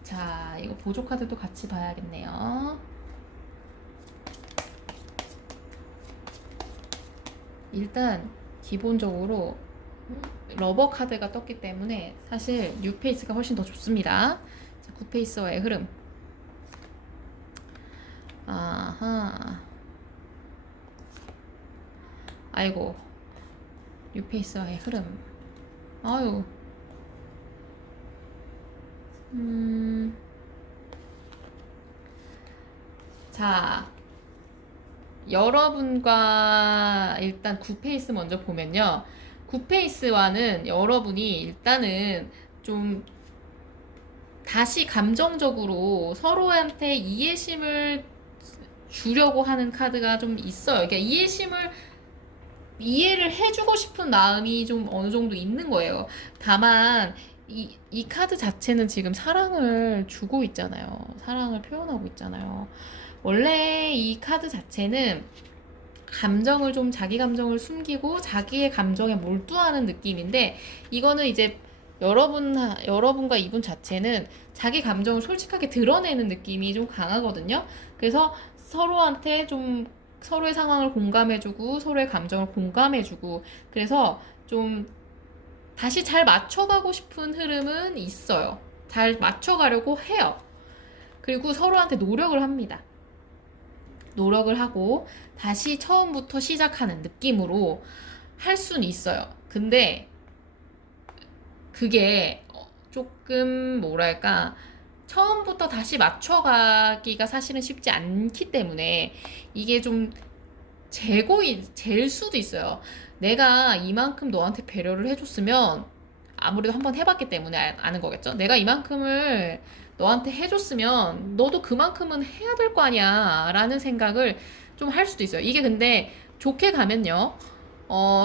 자, 이거 보조 카드도 같이 봐야겠네요. 일단 기본적으로 러버 카드가 떴기 때문에 사실 뉴페이스가 훨씬 더 좋습니다. 자, 굿페이스와의 흐름. 아하. 아이고. 뉴페이스와의 흐름. 아유. 자, 여러분과 일단 굿페이스 먼저 보면요. 굿페이스와는 여러분이 일단은 좀 다시 감정적으로 서로한테 이해심을 주려고 하는 카드가 좀 있어요. 그러니까 이해를 해주고 싶은 마음이 좀 어느 정도 있는 거예요. 다만 이 카드 자체는 지금 사랑을 주고 있잖아요. 사랑을 표현하고 있잖아요. 원래 이 카드 자체는 감정을 좀 자기 감정을 숨기고 자기의 감정에 몰두하는 느낌인데, 이거는 이제 여러분과 이분 자체는 자기 감정을 솔직하게 드러내는 느낌이 좀 강하거든요. 그래서 서로한테 좀 서로의 상황을 공감해주고 서로의 감정을 공감해주고, 그래서 좀 다시 잘 맞춰가고 싶은 흐름은 있어요. 잘 맞춰가려고 해요. 그리고 서로한테 노력을 합니다. 노력을 하고 다시 처음부터 시작하는 느낌으로 할 수는 있어요. 근데 그게 조금 뭐랄까 처음부터 다시 맞춰가기가 사실은 쉽지 않기 때문에 이게 좀 잴 수도 있어요. 내가 이만큼 너한테 배려를 해줬으면, 아무래도 한번 해봤기 때문에 아는 거겠죠? 내가 이만큼을 너한테 해줬으면 너도 그만큼은 해야 될 거 아니야 라는 생각을 좀 할 수도 있어요. 이게 근데 좋게 가면요,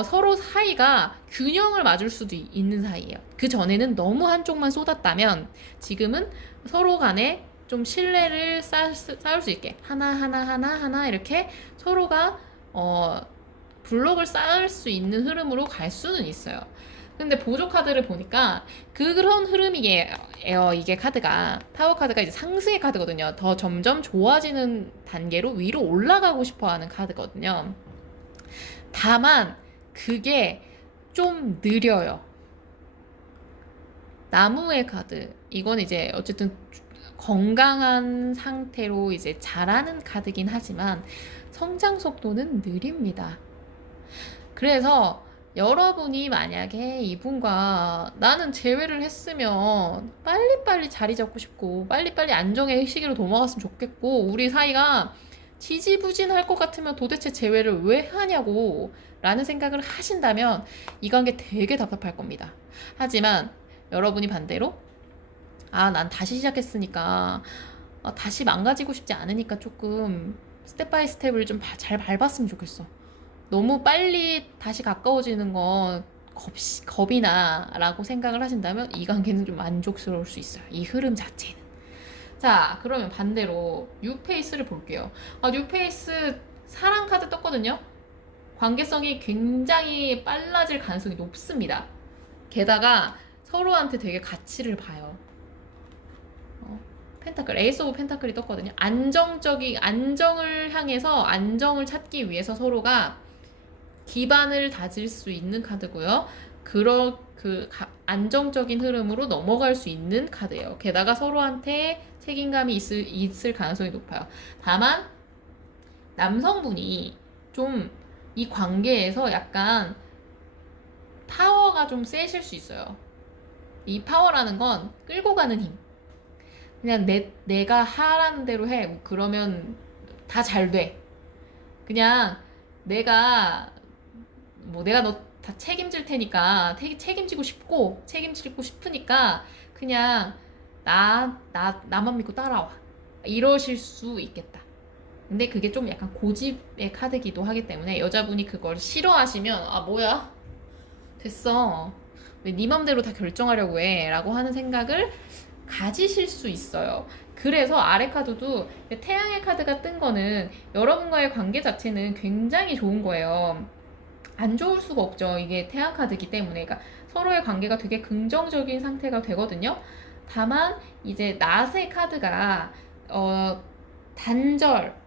서로 사이가 균형을 맞을 수도 있는 사이예요. 그 전에는 너무 한쪽만 쏟았다면 지금은 서로 간에 좀 신뢰를 쌓을 수 있게 하나 이렇게 서로가 블록을 쌓을 수 있는 흐름으로 갈 수는 있어요. 근데 보조 카드를 보니까 그런 흐름이에요. 이게 카드가 타워 카드가 이제 상승의 카드거든요. 더 점점 좋아지는 단계로 위로 올라가고 싶어하는 카드거든요. 다만 그게 좀 느려요. 나무의 카드, 이건 이제 어쨌든 건강한 상태로 이제 자라는 카드긴 하지만 성장 속도는 느립니다. 그래서 여러분이 만약에 이분과 나는 재회를 했으면 빨리빨리 자리 잡고 싶고 빨리빨리 안정의 시기로 넘어갔으면 좋겠고 우리 사이가 지지부진할 것 같으면 도대체 재회를 왜 하냐고 라는 생각을 하신다면 이 관계 되게 답답할 겁니다. 하지만 여러분이 반대로 난 다시 시작했으니까 다시 망가지고 싶지 않으니까 조금 스텝 바이 스텝을 좀 잘 밟았으면 좋겠어. 너무 빨리 다시 가까워지는 건 겁이 나 라고 생각을 하신다면 이 관계는 좀 만족스러울 수 있어요. 이 흐름 자체는. 자, 그러면 반대로 뉴페이스를 볼게요. 뉴페이스 사랑 카드 떴거든요. 관계성이 굉장히 빨라질 가능성이 높습니다. 게다가 서로한테 되게 가치를 봐요. 펜타클, 에이스 오브 펜타클이 떴거든요. 안정을 향해서 안정을 찾기 위해서 서로가 기반을 다질 수 있는 카드고요. 안정적인 흐름으로 넘어갈 수 있는 카드예요. 게다가 서로한테 책임감이 있을 가능성이 높아요. 다만 남성분이 좀 이 관계에서 약간 파워가 좀 세실 수 있어요. 이 파워라는 건 끌고 가는 힘. 그냥 내가 하라는 대로 해. 그러면 다 잘 돼. 그냥 내가 너 다 책임질 테니까 책임지고 싶으니까 그냥 나만 믿고 따라와. 이러실 수 있겠다. 근데 그게 좀 약간 고집의 카드기도 하기 때문에 여자분이 그걸 싫어하시면 아 뭐야 됐어 왜 네 맘대로 다 결정하려고 해 라고 하는 생각을 가지실 수 있어요. 그래서 아래 카드도 태양의 카드가 뜬 거는 여러분과의 관계 자체는 굉장히 좋은 거예요. 안 좋을 수가 없죠. 이게 태양 카드이기 때문에. 그러니까 서로의 관계가 되게 긍정적인 상태가 되거든요. 다만 이제 낫의 카드가 단절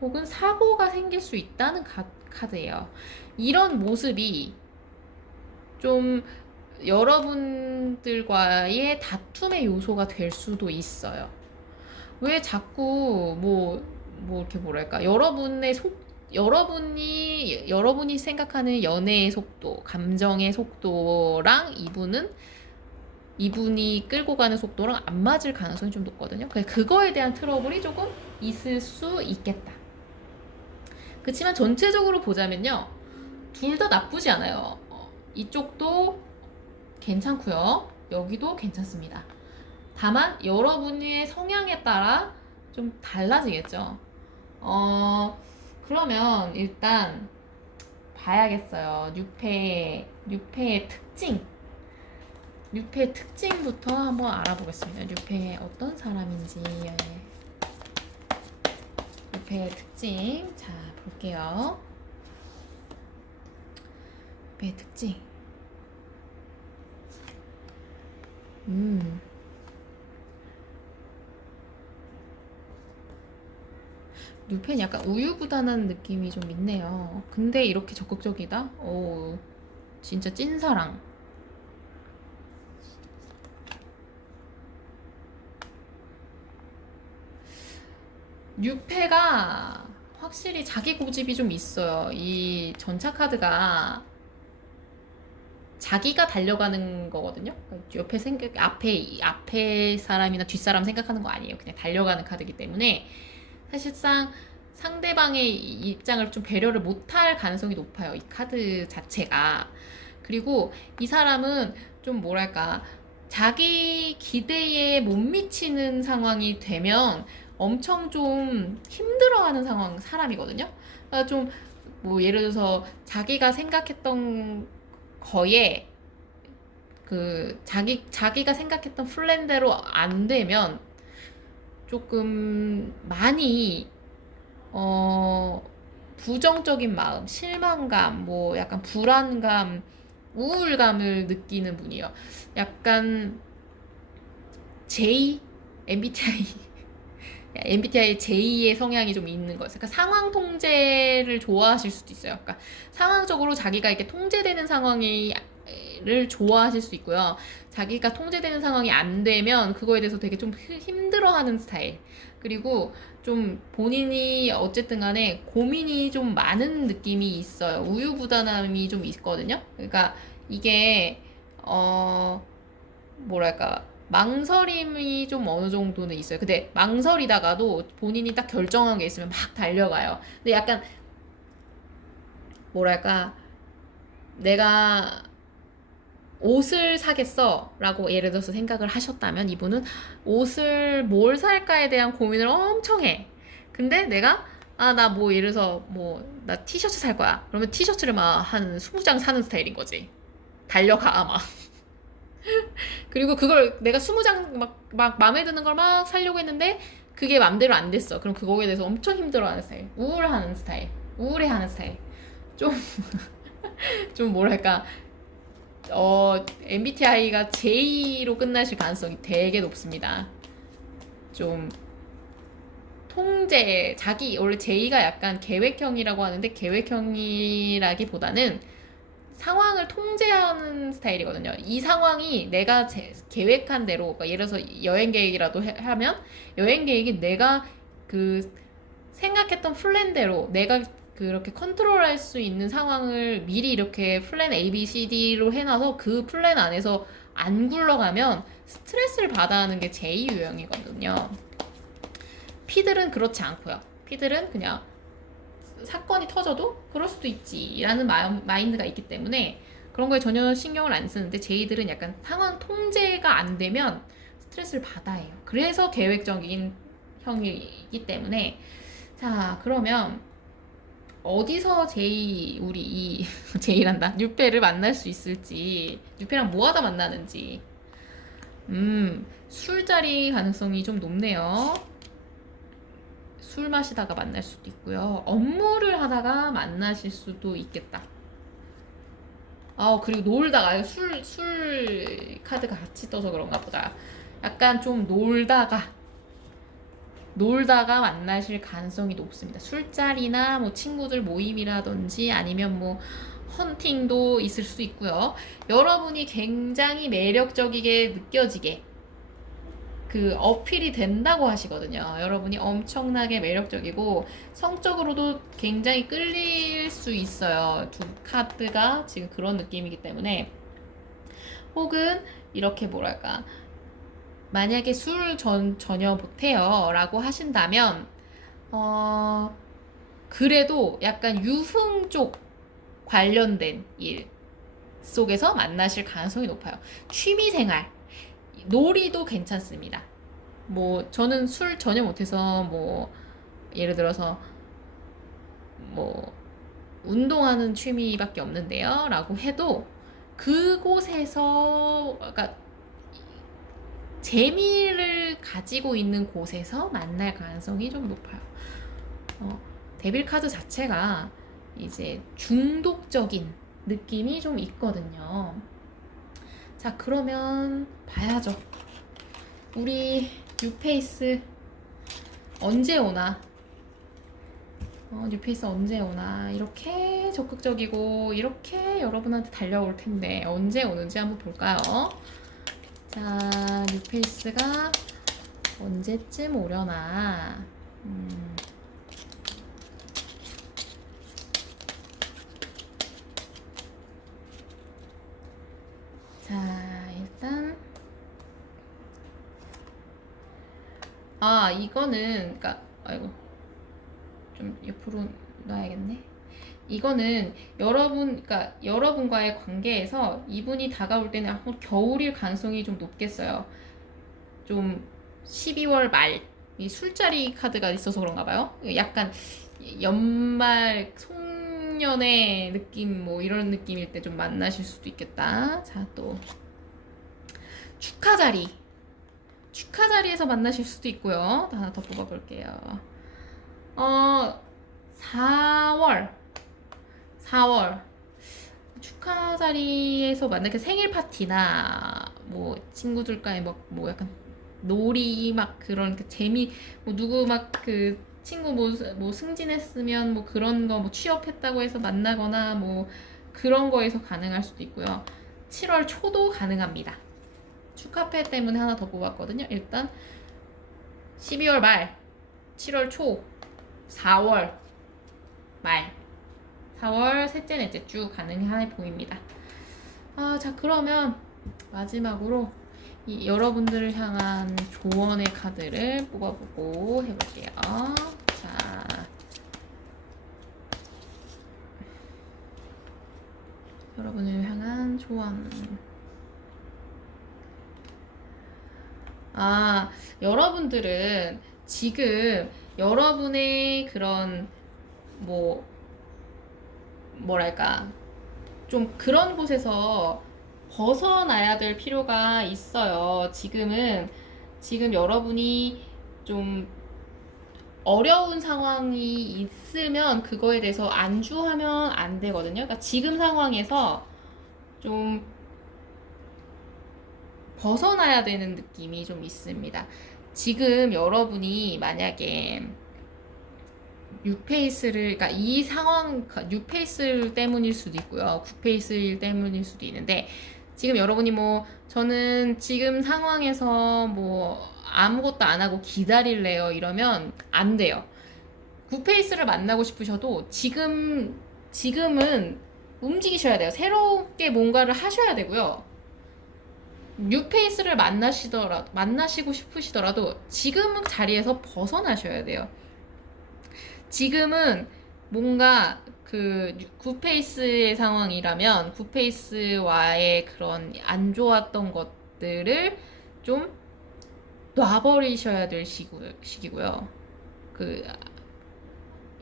혹은 사고가 생길 수 있다는 카드예요. 이런 모습이 좀 여러분들과의 다툼의 요소가 될 수도 있어요. 왜 자꾸 이렇게 뭐랄까 여러분이 생각하는 연애의 속도, 감정의 속도랑 이분이 끌고 가는 속도랑 안 맞을 가능성이 좀 높거든요. 그거에 대한 트러블이 조금 있을 수 있겠다. 그렇지만 전체적으로 보자면요, 둘 다 나쁘지 않아요. 이쪽도 괜찮고요, 여기도 괜찮습니다. 다만 여러분의 성향에 따라 좀 달라지겠죠. 그러면 일단 봐야겠어요. 뉴페의 특징부터 한번 알아보겠습니다. 뉴페 어떤 사람인지. 뉴페의 특징. 자, 볼게요. 뉴페의 특징. 뉴펜 약간 우유부단한 느낌이 좀 있네요. 근데 이렇게 적극적이다? 오, 진짜 찐사랑. 뉴페가 확실히 자기 고집이 좀 있어요. 이 전차 카드가 자기가 달려가는 거거든요. 옆에 앞에 사람이나 뒷사람 생각하는 거 아니에요. 그냥 달려가는 카드이기 때문에 사실상 상대방의 입장을 좀 배려를 못할 가능성이 높아요. 이 카드 자체가. 그리고 이 사람은 좀 뭐랄까 자기 기대에 못 미치는 상황이 되면 엄청 좀 힘들어하는 사람이거든요. 그러니까 좀 예를 들어서 자기가 생각했던 거에 자기가 생각했던 플랜대로 안 되면 조금 많이 부정적인 마음, 실망감, 약간 불안감, 우울감을 느끼는 분이에요. 약간 MBTI J의 성향이 좀 있는 거예요. 그러니까 상황 통제를 좋아하실 수도 있어요. 그러니까 상황적으로 자기가 이렇게 통제되는 상황을 좋아하실 수 있고요. 자기가 통제되는 상황이 안 되면 그거에 대해서 되게 좀 힘들어하는 스타일. 그리고 좀 본인이 어쨌든 간에 고민이 좀 많은 느낌이 있어요. 우유부단함이 좀 있거든요. 그러니까 이게 뭐랄까 망설임이 좀 어느 정도는 있어요. 근데 망설이다가도 본인이 딱 결정한 게 있으면 막 달려가요. 근데 약간 뭐랄까 내가 옷을 사겠어 라고 예를 들어서 생각을 하셨다면 이분은 옷을 뭘 살까에 대한 고민을 엄청 해. 근데 내가 나 예를 들어서 나 티셔츠 살 거야. 그러면 티셔츠를 막 한 20장 사는 스타일인 거지. 달려가 막. 그리고 그걸 내가 20장 막 마음에 드는 걸 막 사려고 했는데 그게 맘대로 안 됐어. 그럼 그거에 대해서 엄청 힘들어하는 스타일. 우울해하는 스타일. 좀, 좀 뭐랄까, MBTI가 J로 끝나실 가능성이 되게 높습니다. 좀 원래 J가 약간 계획형이라고 하는데 계획형이라기보다는 상황을 통제하는 스타일이거든요. 이 상황이 내가 계획한 대로, 그러니까 예를 들어서 여행 계획이라도 하면 여행 계획이 내가 그 생각했던 플랜대로 내가 그렇게 컨트롤할 수 있는 상황을 미리 이렇게 플랜 A, B, C, D로 해놔서 그 플랜 안에서 안 굴러가면 스트레스를 받아 하는 게 J 유형이거든요. P들은 그렇지 않고요. P들은 그냥 사건이 터져도 그럴 수도 있지 라는 마인드가 있기 때문에 그런 거에 전혀 신경을 안 쓰는데 J들은 약간 상황 통제가 안 되면 스트레스를 받아요. 그래서 계획적인 형이기 때문에 자 그러면 어디서 우리 이 J란다 뉴페를 만날 수 있을지, 뉴페랑 뭐 하다 만나는지. 술자리 가능성이 좀 높네요. 술 마시다가 만날 수도 있고요. 업무를 하다가 만나실 수도 있겠다. 그리고 놀다가 술 카드가 같이 떠서 그런가 보다. 약간 좀 놀다가 만나실 가능성이 높습니다. 술자리나 뭐 친구들 모임이라든지 아니면 뭐 헌팅도 있을 수 있고요. 여러분이 굉장히 매력적이게 느껴지게 그 어필이 된다고 하시거든요. 여러분이 엄청나게 매력적이고 성적으로도 굉장히 끌릴 수 있어요. 두 카드가 지금 그런 느낌이기 때문에. 혹은 이렇게 뭐랄까, 만약에 술 전혀 못해요 라고 하신다면 그래도 약간 유흥 쪽 관련된 일 속에서 만나실 가능성이 높아요. 취미생활, 놀이도 괜찮습니다. 뭐 저는 술 전혀 못해서 뭐 예를 들어서 뭐 운동하는 취미밖에 없는데요 라고 해도 그곳에서 그러니까 재미를 가지고 있는 곳에서 만날 가능성이 좀 높아요. 데빌 카드 자체가 이제 중독적인 느낌이 좀 있거든요. 자 그러면 봐야죠. 우리 뉴페이스 언제 오나? 뉴페이스 언제 오나? 이렇게 적극적이고 이렇게 여러분한테 달려올 텐데 언제 오는지 한번 볼까요? 자, 뉴페이스가 언제쯤 오려나? 자, 일단 이거는 그러니까 아이고 좀 옆으로 놔야겠네. 이거는 그러니까 여러분과의 관계에서 이분이 다가올 때는 겨울일 가능성이 좀 높겠어요. 좀 12월 말, 이 술자리 카드가 있어서 그런가 봐요. 약간 연말 송년회 느낌 뭐 이런 느낌일 때 좀 만나실 수도 있겠다. 자, 또 축하 자리에서 만나실 수도 있고요. 하나 더 뽑아볼게요. 4월 축하 자리에서 만나게 생일 파티나 뭐 친구들과의 뭐 약간 놀이 막 그런 그 재미 뭐 누구 막 그 친구 뭐 승진했으면 뭐 그런 거 뭐 취업했다고 해서 만나거나 뭐 그런 거에서 가능할 수도 있고요. 7월 초도 가능합니다. 축하패 때문에 하나 더 뽑았거든요. 일단 12월 말, 7월 초, 4월 말, 4월 셋째 넷째 주 가능해 보입니다. 자 그러면 마지막으로 이 여러분들을 향한 조언의 카드를 뽑아보고 해볼게요. 자, 여러분을 향한 조언. 여러분들은 지금 여러분의 그런 뭐랄까 좀 그런 곳에서 벗어나야 될 필요가 있어요. 지금 여러분이 좀 어려운 상황이 있으면 그거에 대해서 안주하면 안 되거든요. 그러니까 지금 상황에서 좀 벗어나야 되는 느낌이 좀 있습니다. 지금 여러분이 만약에 뉴페이스를, 그러니까 이 상황, 뉴페이스 때문일 수도 있고요. 구페이스 때문일 수도 있는데, 지금 여러분이 뭐, 저는 지금 상황에서 뭐, 아무것도 안 하고 기다릴래요. 이러면 안 돼요. 구페이스를 만나고 싶으셔도 지금은 움직이셔야 돼요. 새롭게 뭔가를 하셔야 되고요. 뉴페이스를 만나시고 싶으시더라도 지금 자리에서 벗어나셔야 돼요. 지금은 뭔가 그 구페이스의 상황이라면 구페이스와의 그런 안 좋았던 것들을 좀 놔버리셔야 될 시기고요. 그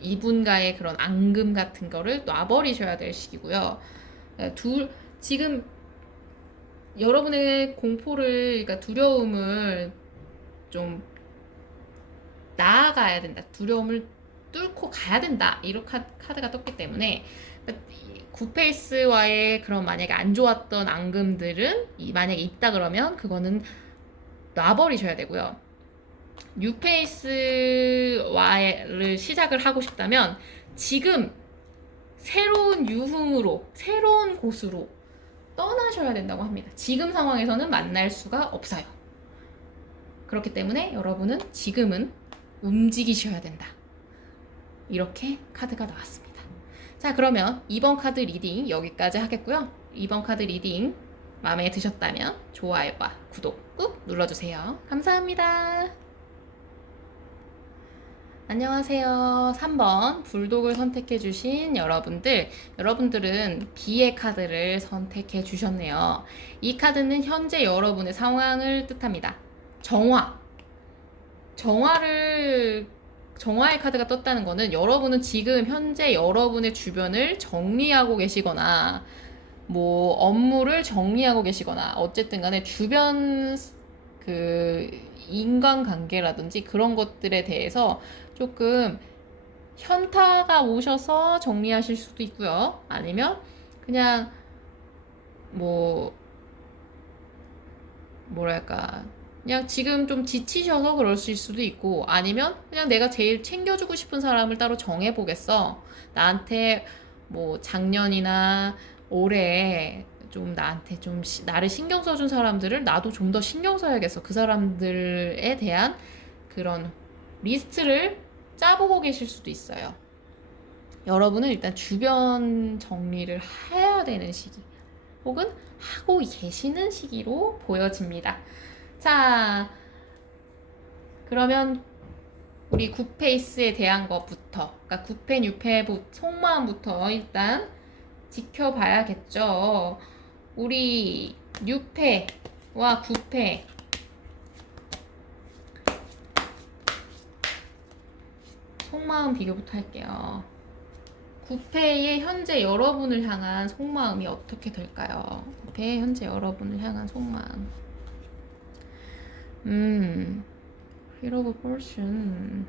이분과의 그런 앙금 같은 거를 놔버리셔야 될 시기고요. 지금 여러분의 공포를, 그러니까 두려움을 좀 나아가야 된다. 두려움을 뚫고 가야 된다. 이런 카드가 떴기 때문에 구페이스와의 그런 만약에 안 좋았던 앙금들은 만약에 있다 그러면 그거는 놔버리셔야 되고요. 뉴페이스와를 시작을 하고 싶다면 지금 새로운 유흥으로, 새로운 곳으로 떠나셔야 된다고 합니다. 지금 상황에서는 만날 수가 없어요. 그렇기 때문에 여러분은 지금은 움직이셔야 된다. 이렇게 카드가 나왔습니다. 자, 그러면 2번 카드 리딩 여기까지 하겠고요. 2번 카드 리딩 마음에 드셨다면 좋아요와 구독 꾹 눌러주세요. 감사합니다. 안녕하세요. 3번 불독을 선택해 주신 여러분들은 B의 카드를 선택해 주셨네요. 이 카드는 현재 여러분의 상황을 뜻합니다. 정화의 카드가 떴다는 거는 여러분은 지금 현재 여러분의 주변을 정리하고 계시거나 뭐 업무를 정리하고 계시거나 어쨌든 간에 주변 그 인간관계라든지 그런 것들에 대해서 조금 현타가 오셔서 정리하실 수도 있고요. 아니면 그냥 뭐랄까 그냥 지금 좀 지치셔서 그러실 수도 있고, 아니면 그냥 내가 제일 챙겨주고 싶은 사람을 따로 정해보겠어. 나한테 뭐 작년이나 올해 좀 나한테 좀 나를 신경 써준 사람들을 나도 좀 더 신경 써야겠어. 그 사람들에 대한 그런 리스트를 짜보고 계실 수도 있어요. 여러분은 일단 주변 정리를 해야 되는 시기, 혹은 하고 계시는 시기로 보여집니다. 자, 그러면 우리 구페이스에 대한 것부터, 그러니까 구페, 뉴페, 속마음부터 일단 지켜봐야겠죠. 우리 뉴페와 구페, 속마음 비교부터 할게요. 구페의 현재 여러분을 향한 속마음이 어떻게 될까요? 구페의 현재 여러분을 향한 속마음. Wheel of Fortune.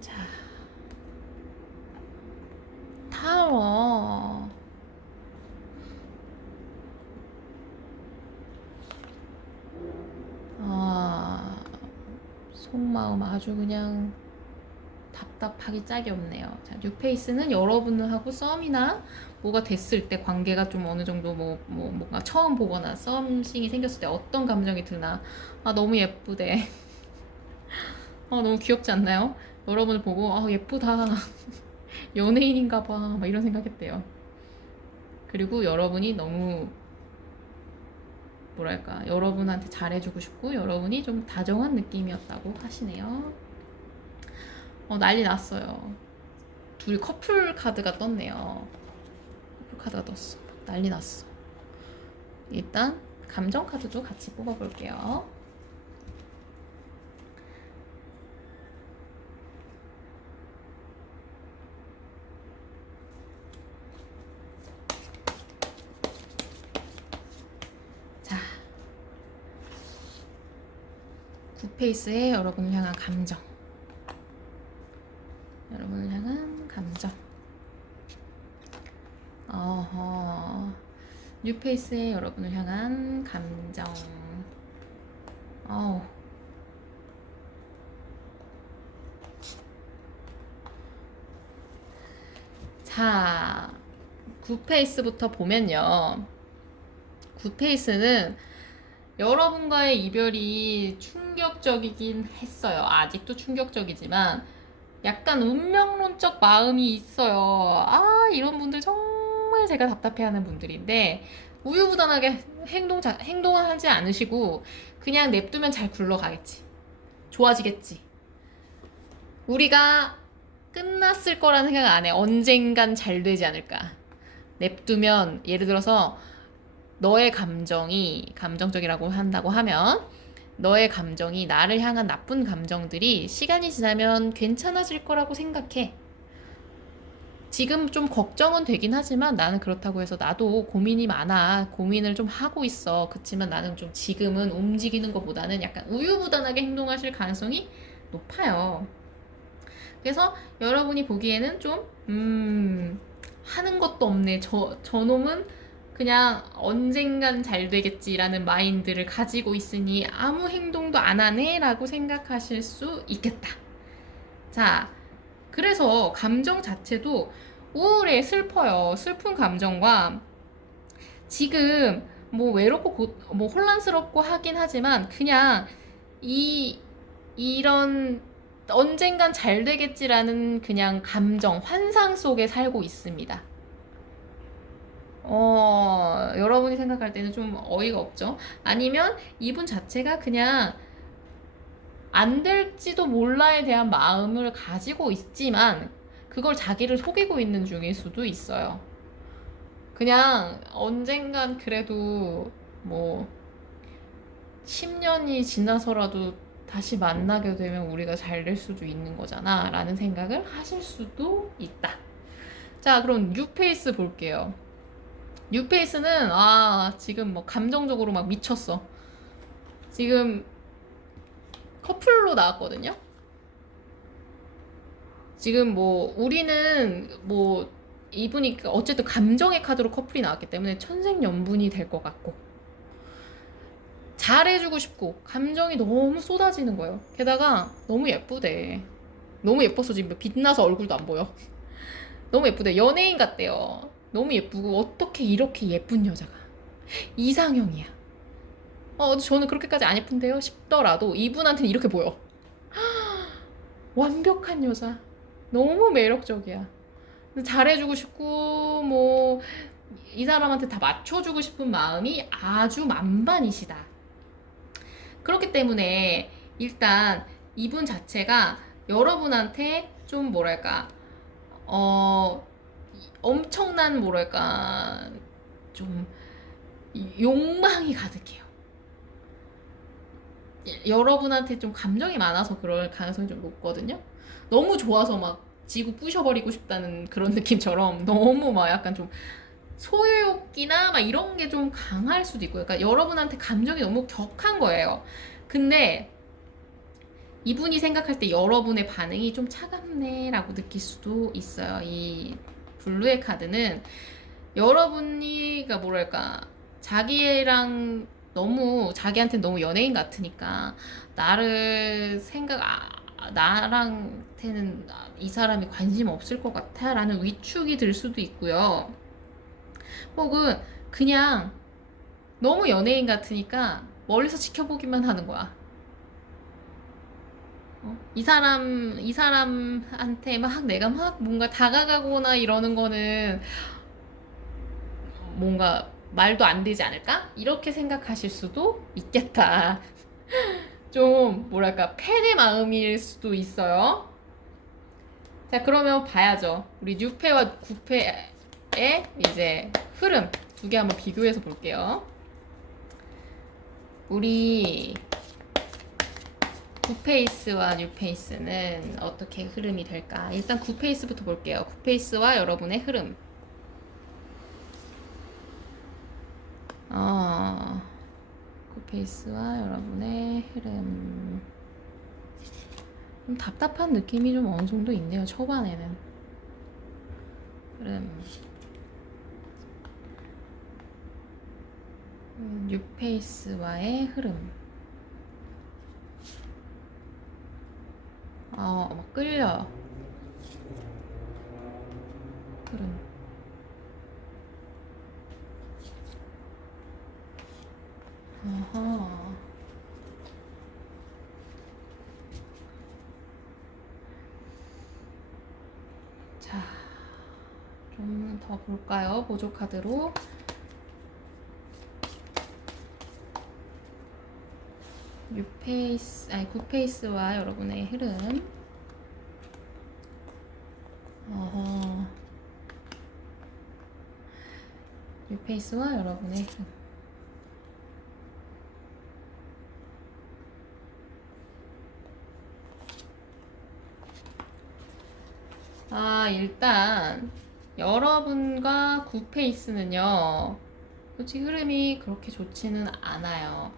자, 타워. 속마음 아주 그냥 답답하기 짝이 없네요. 자, 뉴페이스는 여러분하고 썸이나 뭐가 됐을 때, 관계가 좀 어느 정도 뭔가 처음 보거나 썸씽이 생겼을 때 어떤 감정이 드나. 너무 예쁘대. 너무 귀엽지 않나요? 여러분을 보고 예쁘다. 연예인인가 봐. 막 이런 생각했대요. 그리고 여러분이 너무 뭐랄까, 여러분한테 잘해주고 싶고 여러분이 좀 다정한 느낌이었다고 하시네요. 난리 났어요. 둘이 커플 카드가 떴네요. 커플 카드가 떴어. 난리 났어. 일단 감정 카드도 같이 뽑아볼게요. 굿페이스의 여러분을 향한 감정. 여러분을 향한 감정. 어허. 뉴페이스의 여러분을 향한 감정. 어우. 자, 굿페이스부터 보면요. 굿페이스는 여러분과의 이별이 충격적이긴 했어요. 아직도 충격적이지만 약간 운명론적 마음이 있어요. 아, 이런 분들 정말 제가 답답해하는 분들인데 우유부단하게 행동을 하지 않으시고 그냥 냅두면 잘 굴러가겠지. 좋아지겠지. 우리가 끝났을 거라는 생각 안 해. 언젠간 잘 되지 않을까. 냅두면 예를 들어서 너의 감정이 감정적이라고 한다고 하면 너의 감정이 나를 향한 나쁜 감정들이 시간이 지나면 괜찮아질 거라고 생각해. 지금 좀 걱정은 되긴 하지만 나는 그렇다고 해서 나도 고민이 많아. 고민을 좀 하고 있어. 그렇지만 나는 좀 지금은 움직이는 것보다는 약간 우유부단하게 행동하실 가능성이 높아요. 그래서 여러분이 보기에는 좀 하는 것도 없네. 저놈은 그냥 언젠간 잘 되겠지라는 마인드를 가지고 있으니 아무 행동도 안 하네 라고 생각하실 수 있겠다. 자, 그래서 감정 자체도 우울해, 슬퍼요. 슬픈 감정과 지금 뭐 외롭고 뭐 혼란스럽고 하긴 하지만 그냥 이런 언젠간 잘 되겠지라는 그냥 감정, 환상 속에 살고 있습니다. 여러분이 생각할 때는 좀 어이가 없죠? 아니면 이분 자체가 그냥 안 될지도 몰라에 대한 마음을 가지고 있지만 그걸 자기를 속이고 있는 중일 수도 있어요. 그냥 언젠간 그래도 뭐 10년이 지나서라도 다시 만나게 되면 우리가 잘 될 수도 있는 거잖아 라는 생각을 하실 수도 있다. 자, 그럼 뉴페이스 볼게요. 뉴페이스는 지금 뭐 감정적으로 막 미쳤어. 지금 커플로 나왔거든요. 지금 뭐 우리는 뭐 이분이 어쨌든 감정의 카드로 커플이 나왔기 때문에 천생연분이 될 것 같고 잘해주고 싶고 감정이 너무 쏟아지는 거예요. 게다가 너무 예쁘대. 너무 예뻐서 지금 빛나서 얼굴도 안 보여. 너무 예쁘대. 연예인 같대요. 너무 예쁘고 어떻게 이렇게 예쁜 여자가 이상형이야. 저는 그렇게까지 안 예쁜데요 싶더라도 이분한테는 이렇게 보여. 완벽한 여자. 너무 매력적이야. 잘해주고 싶고 뭐 이 사람한테 다 맞춰주고 싶은 마음이 아주 만반이시다. 그렇기 때문에 일단 이분 자체가 여러분한테 좀 뭐랄까 엄청난 뭐랄까 좀 욕망이 가득해요. 여러분한테 좀 감정이 많아서 그럴 가능성이 좀 높거든요. 너무 좋아서 막 지구 부셔버리고 싶다는 그런 느낌처럼 너무 막 약간 좀 소유욕이나 막 이런 게 좀 강할 수도 있고, 그러니까 여러분한테 감정이 너무 격한 거예요. 근데 이분이 생각할 때 여러분의 반응이 좀 차갑네라고 느낄 수도 있어요. 이 블루의 카드는 여러분이가 뭐랄까 자기랑 너무 자기한테 너무 연예인 같으니까 나랑테는 이 사람이 관심 없을 것 같아 라는 위축이 들 수도 있고요. 혹은 그냥 너무 연예인 같으니까 멀리서 지켜보기만 하는 거야. 이 사람한테 막 내가 막 뭔가 다가가거나 이러는 거는 뭔가 말도 안 되지 않을까? 이렇게 생각하실 수도 있겠다. 좀 뭐랄까 팬의 마음일 수도 있어요. 자, 그러면 봐야죠. 우리 뉴페와 구페의 이제 흐름 두 개 한번 비교해서 볼게요. 우리 굿페이스와 뉴페이스는 어떻게 흐름이 될까? 일단 굿페이스부터 볼게요. 굿페이스와 여러분의 흐름. 굿페이스와 여러분의 흐름. 좀 답답한 느낌이 좀 어느 정도 있네요. 초반에는. 흐름. 뉴페이스와의 흐름. 막 끌려. 흐름. 아하. 자, 좀 더 볼까요? 보조 카드로. 뉴페이스, 아니, 굿페이스와 여러분의 흐름. 뉴페이스와 여러분의 흐름. 일단 여러분과 굿페이스는요, 솔직히 흐름이 그렇게 좋지는 않아요.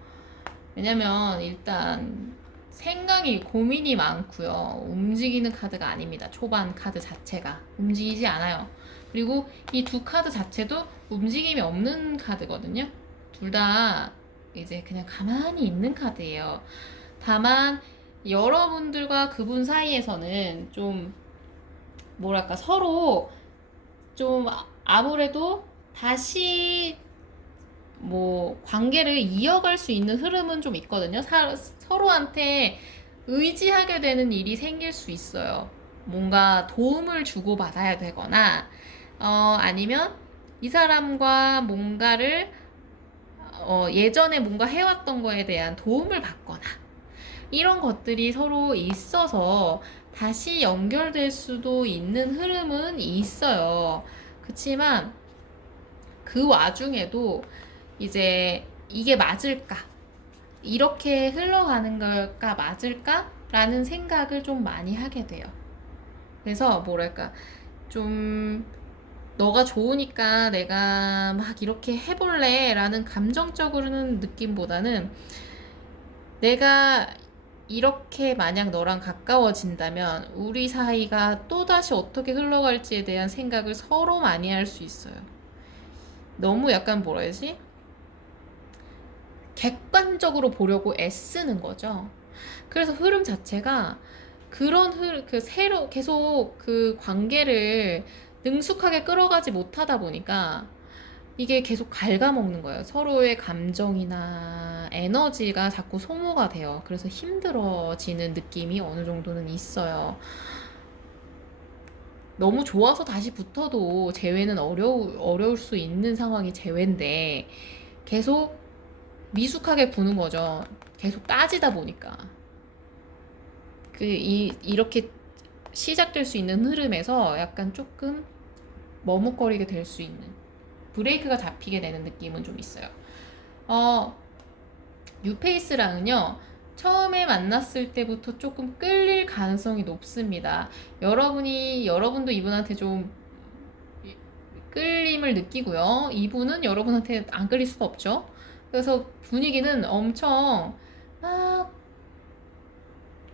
왜냐면 일단 생각이 고민이 많고요. 움직이는 카드가 아닙니다. 초반 카드 자체가 움직이지 않아요. 그리고 이 두 카드 자체도 움직임이 없는 카드거든요. 둘 다 이제 그냥 가만히 있는 카드예요. 다만 여러분들과 그분 사이에서는 좀 뭐랄까 서로 좀 아무래도 다시 뭐 관계를 이어갈 수 있는 흐름은 좀 있거든요. 서로한테 의지하게 되는 일이 생길 수 있어요. 뭔가 도움을 주고받아야 되거나 아니면 이 사람과 뭔가를 예전에 뭔가 해왔던 거에 대한 도움을 받거나 이런 것들이 서로 있어서 다시 연결될 수도 있는 흐름은 있어요. 그치만 그 와중에도 이제 이게 맞을까? 이렇게 흘러가는 걸까 맞을까? 라는 생각을 좀 많이 하게 돼요. 그래서 뭐랄까 좀 너가 좋으니까 내가 막 이렇게 해볼래 라는 감정적으로는 느낌보다는 내가 이렇게 만약 너랑 가까워진다면 우리 사이가 또다시 어떻게 흘러갈지에 대한 생각을 서로 많이 할 수 있어요. 너무 약간 뭐라 해야지? 객관적으로 보려고 애쓰는 거죠. 그래서 흐름 자체가 그런 새로 계속 그 관계를 능숙하게 끌어가지 못하다 보니까 이게 계속 갉아먹는 거예요. 서로의 감정이나 에너지가 자꾸 소모가 돼요. 그래서 힘들어지는 느낌이 어느 정도는 있어요. 너무 좋아서 다시 붙어도 재회는 어려울 수 있는 상황이 재회인데 계속 미숙하게 구는 거죠. 계속 따지다 보니까. 이렇게 시작될 수 있는 흐름에서 약간 조금 머뭇거리게 될 수 있는 브레이크가 잡히게 되는 느낌은 좀 있어요. 뉴페이스랑은요, 처음에 만났을 때부터 조금 끌릴 가능성이 높습니다. 여러분도 이분한테 좀 끌림을 느끼고요. 이분은 여러분한테 안 끌릴 수가 없죠. 그래서 분위기는 엄청 막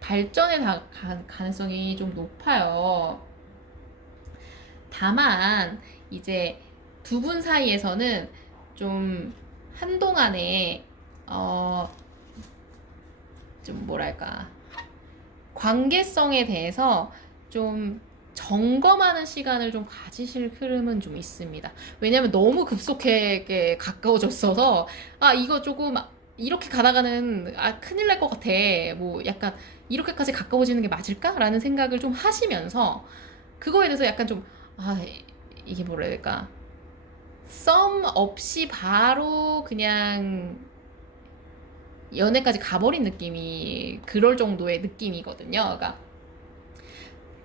발전에 가능성이 좀 높아요. 다만 이제 두 분 사이에서는 좀 한동안에 좀 뭐랄까 관계성에 대해서 좀 점검하는 시간을 좀 가지실 흐름은 좀 있습니다. 왜냐면 너무 급속하게 가까워졌어서 이거 조금 이렇게 가다가는 큰일 날 것 같아. 뭐 약간 이렇게까지 가까워지는 게 맞을까라는 생각을 좀 하시면서 그거에 대해서 약간 좀 이게 뭐라 해야 될까? 썸 없이 바로 그냥 연애까지 가버린 느낌이 그럴 정도의 느낌이거든요. 그러니까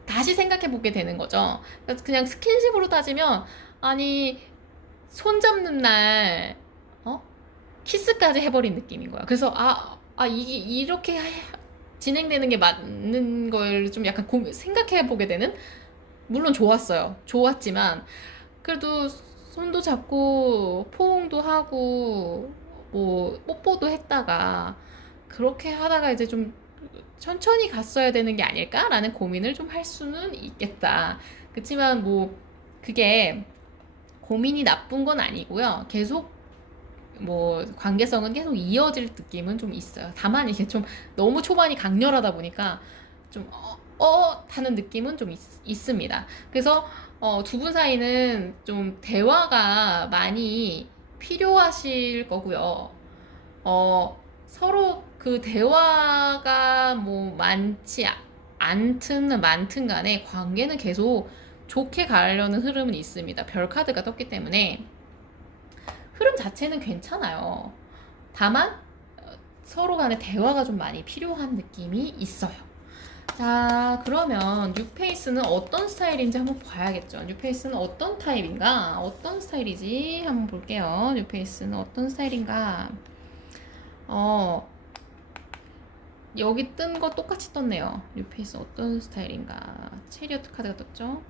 다시 생각해 보게 되는 거죠. 그냥 스킨십으로 따지면 아니 손 잡는 날 키스까지 해버린 느낌인 거야. 그래서 이게 이렇게 진행되는 게 맞는 걸 좀 약간 생각해 보게 되는. 물론 좋았어요. 좋았지만 그래도 손도 잡고 포옹도 하고 뭐 뽀뽀도 했다가 그렇게 하다가 이제 좀 천천히 갔어야 되는 게 아닐까라는 고민을 좀 할 수는 있겠다. 그렇지만 뭐 그게 고민이 나쁜 건 아니고요. 계속 뭐 관계성은 계속 이어질 느낌은 좀 있어요. 다만 이게 좀 너무 초반이 강렬하다 보니까 좀 하는 느낌은 좀 있습니다. 그래서 두 분 사이는 좀 대화가 많이 필요하실 거고요. 서로 그 대화가 뭐 많든 간에 관계는 계속 좋게 가려는 흐름은 있습니다. 별 카드가 떴기 때문에 흐름 자체는 괜찮아요. 다만 서로 간의 대화가 좀 많이 필요한 느낌이 있어요. 자, 그러면 뉴페이스는 어떤 스타일인지 한번 봐야겠죠. 뉴페이스는 어떤 타입인가? 어떤 스타일이지? 한번 볼게요. 뉴페이스는 어떤 스타일인가? 여기 뜬 거 똑같이 떴네요. 뉴페이스 어떤 스타일인가? 체리어트 카드가 떴죠?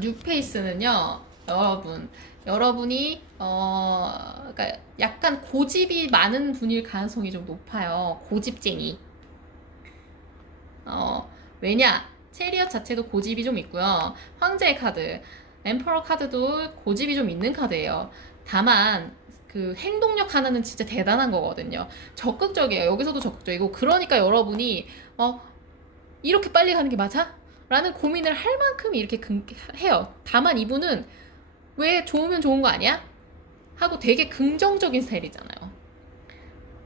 뉴페이스는요, 여러분이 그러니까 약간 고집이 많은 분일 가능성이 좀 높아요. 고집쟁이. 왜냐? 체리엇 자체도 고집이 좀 있고요. 황제의 카드, 엠퍼러 카드도 고집이 좀 있는 카드예요. 다만 그 행동력 하나는 진짜 대단한 거거든요. 적극적이에요. 여기서도 적극적이고, 그러니까 여러분이 이렇게 빨리 가는 게 맞아? 라는 고민을 할 만큼 이렇게 해요. 다만 이분은 왜 좋으면 좋은 거 아니야? 하고 되게 긍정적인 스타일이잖아요.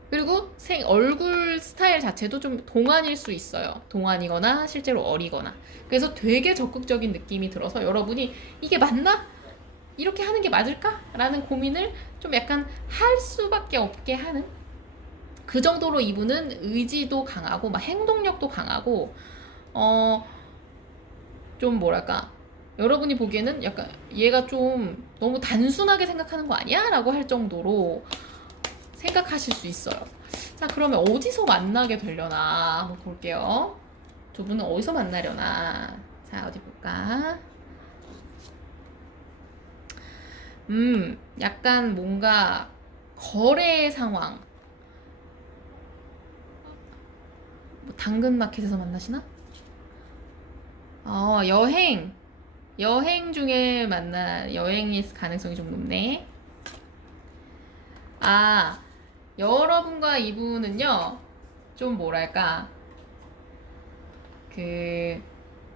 그리고 얼굴 스타일 자체도 좀 동안일 수 있어요. 동안이거나 실제로 어리거나. 그래서 되게 적극적인 느낌이 들어서 여러분이 이게 맞나? 이렇게 하는 게 맞을까? 라는 고민을 좀 약간 할 수밖에 없게 하는, 그 정도로 이분은 의지도 강하고 막 행동력도 강하고 좀 뭐랄까, 여러분이 보기에는 약간 얘가 좀 너무 단순하게 생각하는 거 아니야? 라고 할 정도로 생각하실 수 있어요. 자, 그러면 어디서 만나게 되려나 한번 볼게요. 두 분은 어디서 만나려나. 자, 어디 볼까? 약간 뭔가 거래 상황. 뭐 당근마켓에서 만나시나? 여행 중에 여행일 가능성이 좀 높네. 여러분과 이분은요, 좀 뭐랄까,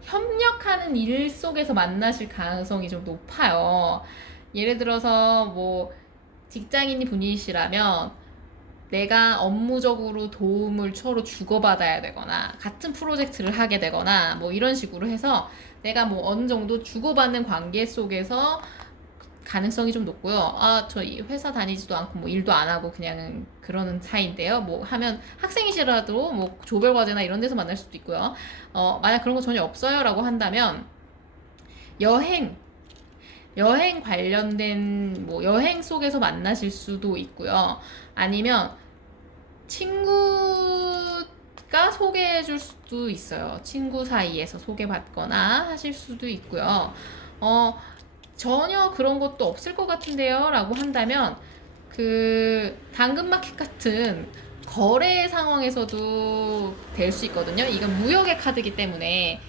협력하는 일 속에서 만나실 가능성이 좀 높아요. 예를 들어서, 뭐, 직장인 분이시라면, 내가 업무적으로 도움을 서로 주고받아야 되거나, 같은 프로젝트를 하게 되거나, 뭐 이런 식으로 해서, 내가 뭐 어느 정도 주고받는 관계 속에서 가능성이 좀 높고요. 저 회사 다니지도 않고 뭐 일도 안 하고 그냥 그러는 사이인데요. 뭐 하면 학생이시라도 뭐 조별 과제나 이런 데서 만날 수도 있고요. 만약 그런 거 전혀 없어요라고 한다면 여행 관련된 뭐 여행 속에서 만나실 수도 있고요. 아니면 친구가 소개해 줄 수도 있어요. 친구 사이에서 소개받거나 하실 수도 있고요. 전혀 그런 것도 없을 것 같은데요 라고 한다면 당근마켓 같은 거래 상황에서도 될 수 있거든요. 이건 무역의 카드이기 때문에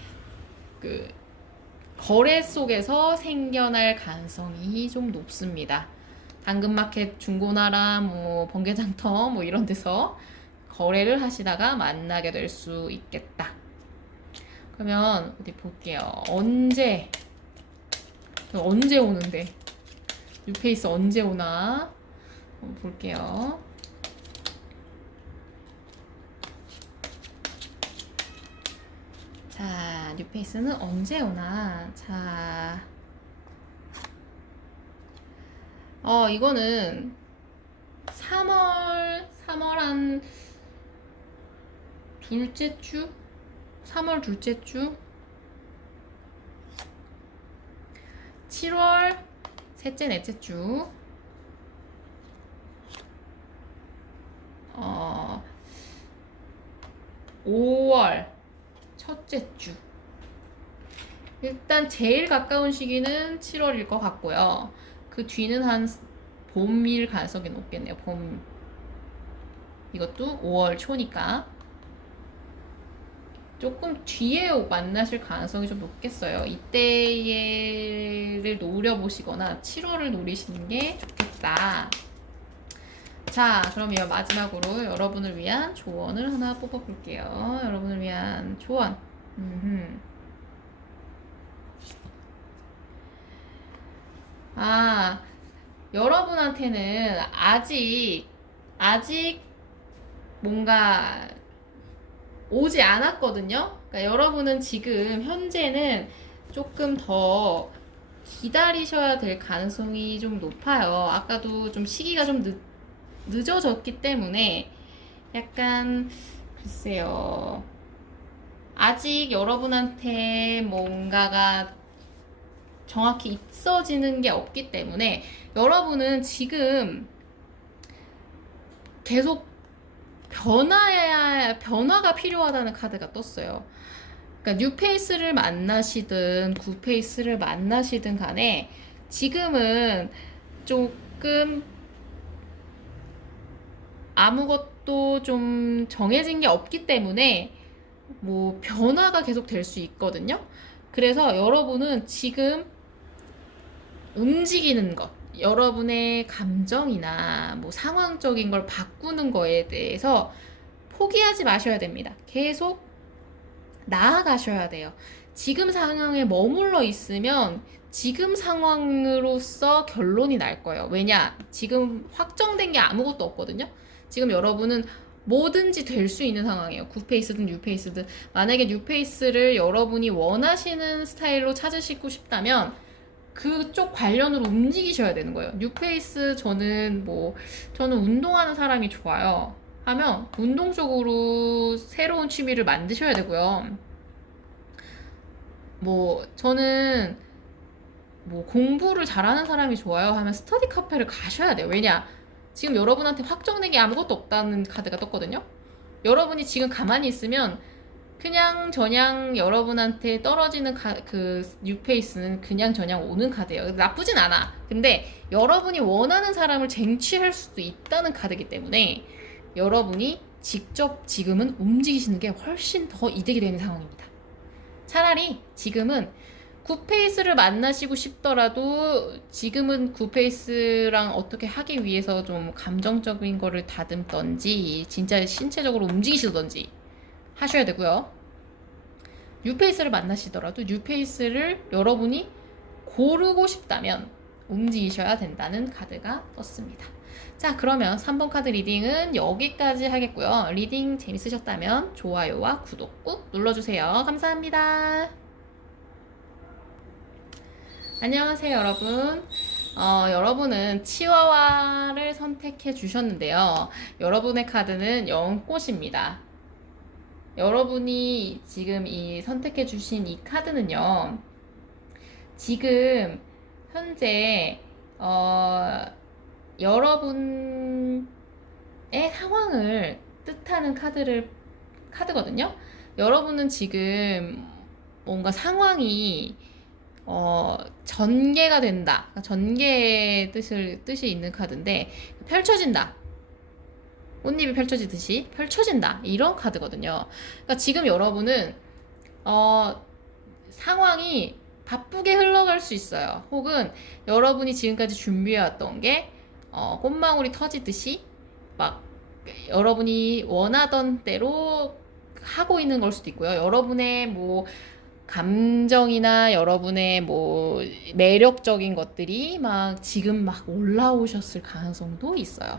거래 속에서 생겨날 가능성이 좀 높습니다. 당근마켓, 중고나라, 뭐 번개장터 뭐 이런 데서 거래를 하시다가 만나게 될 수 있겠다. 그러면 어디 볼게요. 언제 오는데? 뉴페이스 언제 오나? 한번 볼게요. 자, 뉴페이스는 언제 오나? 자, 이거는 3월 한 둘째 주? 3월 둘째 주? 7월 셋째, 넷째 주, 5월 첫째 주. 일단 제일 가까운 시기는 7월일 것 같고요. 그 뒤는 한 봄일 가능성이 높겠네요. 봄. 이것도 5월 초니까. 조금 뒤에 만나실 가능성이 좀 높겠어요. 이때를 노려보시거나 7월을 노리시는 게 좋겠다. 자, 그러면 마지막으로 여러분을 위한 조언을 하나 뽑아볼게요. 여러분을 위한 조언. 아, 여러분한테는 아직 뭔가 오지 않았거든요. 그러니까 여러분은 지금 현재는 조금 더 기다리셔야 될 가능성이 좀 높아요. 아까도 좀 시기가 좀 늦어졌기 때문에 약간 글쎄요. 아직 여러분한테 뭔가가 정확히 있어지는 게 없기 때문에 여러분은 지금 계속 변화가 필요하다는 카드가 떴어요. 그러니까 뉴페이스를 만나시든 구페이스를 만나시든 간에 지금은 조금 아무것도 좀 정해진 게 없기 때문에 뭐 변화가 계속 될 수 있거든요. 그래서 여러분은 지금 움직이는 것, 여러분의 감정이나 뭐 상황적인 걸 바꾸는 거에 대해서 포기하지 마셔야 됩니다. 계속 나아가셔야 돼요. 지금 상황에 머물러 있으면 지금 상황으로서 결론이 날 거예요. 왜냐? 지금 확정된 게 아무것도 없거든요. 지금 여러분은 뭐든지 될 수 있는 상황이에요. 구페이스든 뉴페이스든. 만약에 뉴페이스를 여러분이 원하시는 스타일로 찾으시고 싶다면 그쪽 관련으로 움직이셔야 되는 거예요. 뉴페이스 저는 운동하는 사람이 좋아요. 하면 운동 쪽으로 새로운 취미를 만드셔야 되고요. 저는 공부를 잘하는 사람이 좋아요 하면 스터디 카페를 가셔야 돼요. 왜냐? 지금 여러분한테 확정된 게 아무것도 없다는 카드가 떴거든요. 여러분이 지금 가만히 있으면 그냥 저냥 여러분한테 떨어지는 그 뉴페이스는 그냥 저냥 오는 카드예요. 나쁘진 않아. 근데 여러분이 원하는 사람을 쟁취할 수도 있다는 카드이기 때문에 여러분이 직접 지금은 움직이시는 게 훨씬 더 이득이 되는 상황입니다. 차라리 지금은 굿페이스를 만나시고 싶더라도 지금은 굿페이스랑 어떻게 하기 위해서 좀 감정적인 거를 다듬던지 진짜 신체적으로 움직이시던지 하셔야 되고요. 뉴페이스를 만나시더라도 뉴페이스를 여러분이 고르고 싶다면 움직이셔야 된다는 카드가 떴습니다. 자, 그러면 3번 카드 리딩은 여기까지 하겠고요. 리딩 재밌으셨다면 좋아요와 구독 꾹 눌러주세요. 감사합니다. 안녕하세요, 여러분. 여러분은 치와와를 선택해 주셨는데요. 여러분의 카드는 연꽃입니다. 여러분이 지금 이 선택해 주신 이 카드는요. 지금 현재 여러분의 상황을 뜻하는 카드거든요. 여러분은 지금 뭔가 상황이 전개가 된다. 전개의 뜻이 있는 카드인데 펼쳐진다. 꽃잎이 펼쳐지듯이 펼쳐진다. 이런 카드거든요. 그러니까 지금 여러분은 상황이 바쁘게 흘러갈 수 있어요. 혹은 여러분이 지금까지 준비해왔던 게 꽃망울이 터지듯이 막 여러분이 원하던 대로 하고 있는 걸 수도 있고요. 여러분의 감정이나 여러분의 매력적인 것들이 지금 올라오셨을 가능성도 있어요.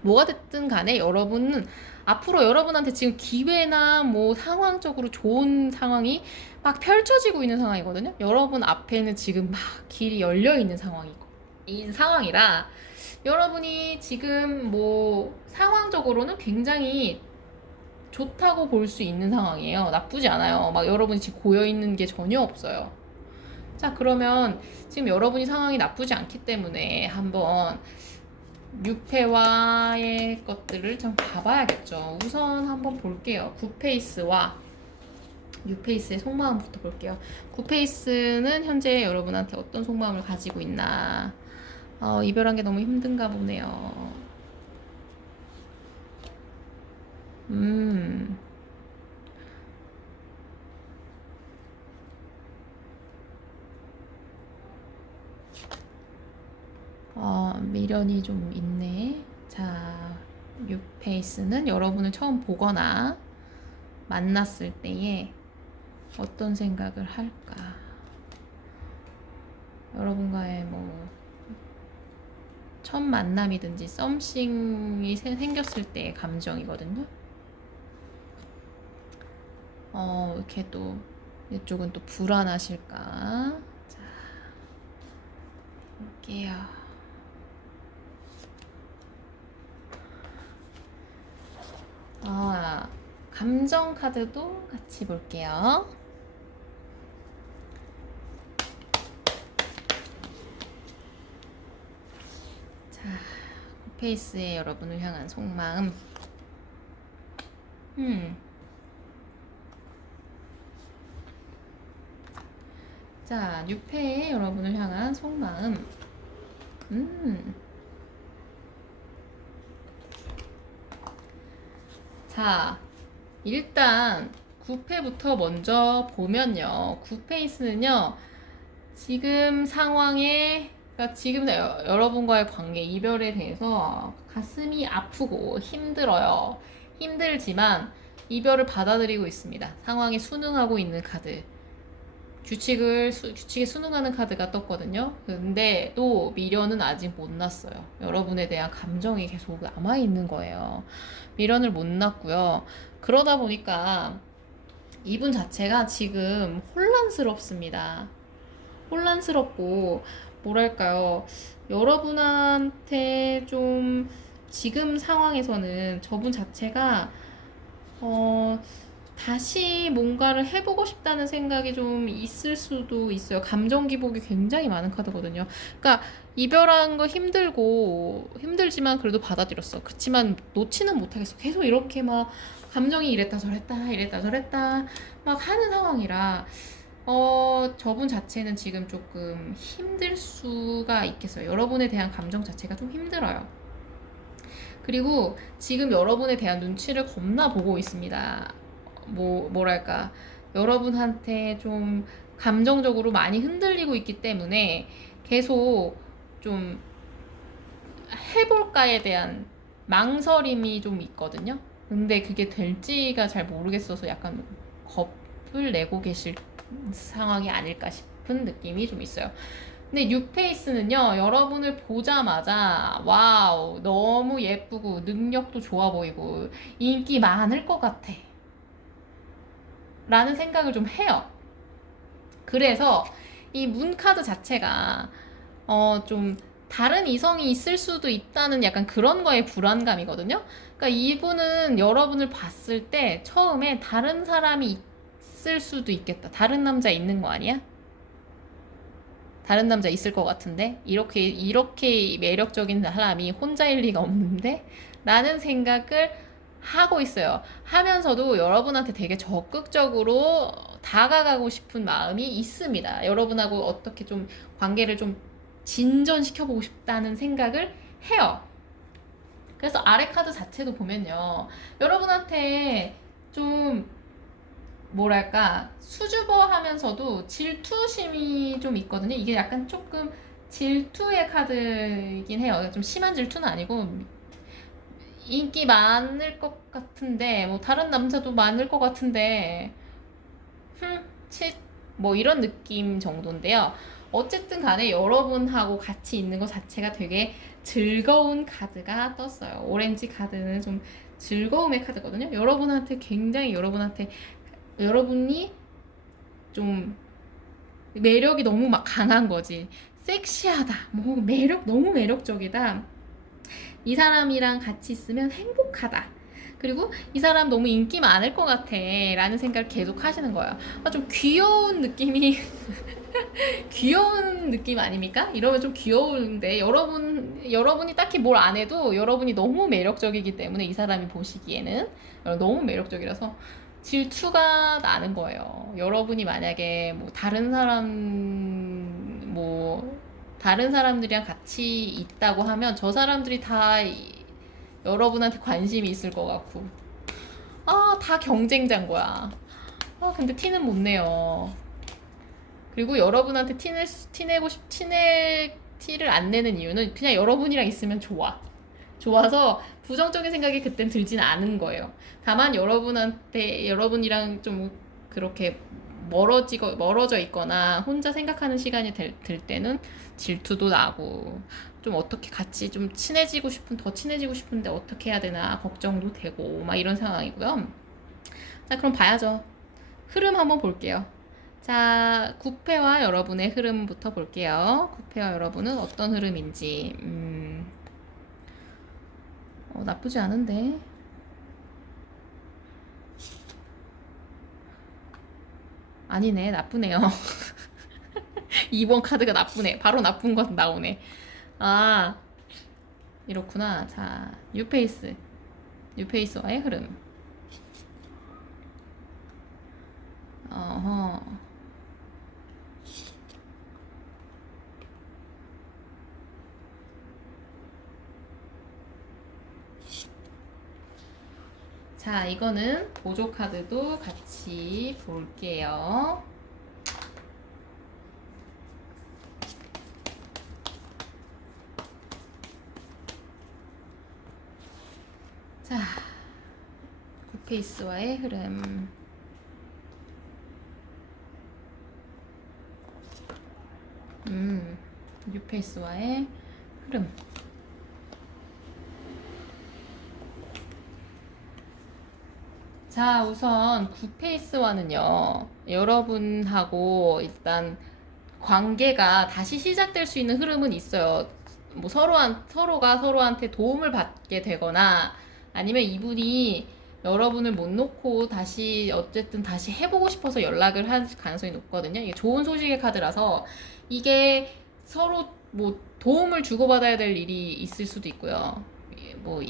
뭐가 됐든 간에 여러분은 앞으로 여러분한테 지금 기회나 상황적으로 좋은 상황이 막 펼쳐지고 있는 상황이거든요. 여러분 앞에는 지금 막 길이 열려 있는 상황이라 여러분이 지금 상황적으로는 굉장히 좋다고 볼 수 있는 상황이에요. 나쁘지 않아요. 여러분이 지금 고여 있는 게 전혀 없어요. 자, 그러면 지금 여러분이 상황이 나쁘지 않기 때문에 한번 뉴페와의 것들을 좀 봐봐야겠죠. 우선 한번 볼게요. 굿페이스와 뉴페이스의 속마음부터 볼게요. 구페이스는 현재 여러분한테 어떤 속마음을 가지고 있나. 이별한 게 너무 힘든가 보네요. 미련이 좀 있네. 자, 뉴페이스는 여러분을 처음 보거나 만났을 때에 어떤 생각을 할까? 여러분과의 뭐 첫 만남이든지 썸씽이 생겼을 때의 감정이거든요. 이렇게 또 이쪽은 또 불안하실까? 자, 볼게요. 감정 카드도 같이 볼게요. 자, 구페이스의 여러분을 향한 속마음. 자, 뉴페의 여러분을 향한 속마음. 자, 일단 9패부터 먼저 보면요. 9페이스는요. 지금 상황에, 그러니까 지금 여러분과의 관계, 이별에 대해서 가슴이 아프고 힘들어요. 힘들지만 이별을 받아들이고 있습니다. 상황에 순응하고 있는 카드. 규칙에 순응하는 카드가 떴거든요. 근데 또 미련은 아직 못 났어요. 여러분에 대한 감정이 계속 남아있는 거예요. 미련을 못 났고요. 그러다 보니까 이분 자체가 지금 혼란스럽습니다. 혼란스럽고, 뭐랄까요. 여러분한테 좀 지금 상황에서는 저분 자체가, 다시 뭔가를 해보고 싶다는 생각이 좀 있을 수도 있어요. 감정 기복이 굉장히 많은 카드거든요. 그러니까 이별한 거 힘들지만 그래도 받아들였어. 그렇지만 놓지는 못하겠어. 계속 이렇게 막 감정이 이랬다 저랬다 막 하는 상황이라 저분 자체는 지금 조금 힘들 수가 있겠어요. 여러분에 대한 감정 자체가 좀 힘들어요. 그리고 지금 여러분에 대한 눈치를 겁나 보고 있습니다. 뭐랄까, 여러분한테 좀 감정적으로 많이 흔들리고 있기 때문에 계속 좀 해볼까에 대한 망설임이 좀 있거든요. 근데 그게 될지가 잘 모르겠어서 약간 겁을 내고 계실 상황이 아닐까 싶은 느낌이 좀 있어요. 근데 뉴페이스는요, 여러분을 보자마자 와우, 너무 예쁘고 능력도 좋아 보이고 인기 많을 것 같아 라는 생각을 좀 해요. 그래서 이 문카드 자체가 좀 다른 이성이 있을 수도 있다는 약간 그런 거에 불안감이거든요. 그러니까 이분은 여러분을 봤을 때 처음에 다른 사람이 있을 수도 있겠다. 다른 남자 있는 거 아니야? 다른 남자 있을 것 같은데 이렇게 매력적인 사람이 혼자일 리가 없는데 라는 생각을 하고 있어요. 하면서도 여러분한테 되게 적극적으로 다가가고 싶은 마음이 있습니다. 여러분하고 어떻게 좀 관계를 좀 진전시켜보고 싶다는 생각을 해요. 그래서 아래 카드 자체도 보면요, 여러분한테 좀 뭐랄까 수줍어 하면서도 질투심이 좀 있거든요. 이게 약간 조금 질투의 카드이긴 해요. 좀 심한 질투는 아니고 인기 많을 것 같은데 뭐 다른 남자도 많을 것 같은데 뭐 이런 느낌 정도인데요. 어쨌든 간에 여러분하고 같이 있는 것 자체가 되게 즐거운 카드가 떴어요. 오렌지 카드는 좀 즐거움의 카드거든요. 여러분이 좀 매력이 너무 막 강한 거지. 섹시하다. 뭐 너무 매력적이다. 이 사람이랑 같이 있으면 행복하다. 그리고 이 사람 너무 인기 많을 것 같아 라는 생각을 계속 하시는 거예요. 좀 귀여운 느낌이 귀여운 느낌 아닙니까? 이러면 좀 귀여운데 여러분이 딱히 뭘 안 해도 여러분이 너무 매력적이기 때문에 이 사람이 보시기에는 너무 매력적이라서 질투가 나는 거예요. 여러분이 만약에 뭐 다른 사람들이랑 같이 있다고 하면 저 사람들이 다 여러분한테 관심이 있을 것 같고, 다 경쟁자인 거야. 근데 티는 못 내요. 그리고 여러분한테 티를 안 내는 이유는 그냥 여러분이랑 있으면 좋아서 부정적인 생각이 그땐 들진 않은 거예요. 다만 여러분이랑 좀 그렇게 멀어져 있거나 혼자 생각하는 시간이 들 때는 질투도 나고, 좀 어떻게 같이 좀 더 친해지고 싶은데 어떻게 해야 되나 걱정도 되고 막 이런 상황이고요. 자, 그럼 봐야죠. 흐름 한번 볼게요. 자, 구패와 여러분의 흐름부터 볼게요. 구패와 여러분은 어떤 흐름인지. 나쁘지 않은데. 아니네, 나쁘네요. 2번 카드가 나쁘네. 바로 나쁜 것 나오네. 이렇구나. 자, 뉴페이스와의 흐름. 어허. 자, 이거는 보조 카드도 같이 볼게요. 자, 구페이스와의 흐름. 뉴페이스와의 흐름. 자, 우선 구페이스와는요, 여러분하고 일단 관계가 다시 시작될 수 있는 흐름은 있어요. 뭐 서로가 서로한테 도움을 받게 되거나, 아니면 이분이 여러분을 못 놓고 어쨌든 다시 해보고 싶어서 연락을 할 가능성이 높거든요. 이게 좋은 소식의 카드라서, 이게 서로 뭐 도움을 주고받아야 될 일이 있을 수도 있고요. 뭐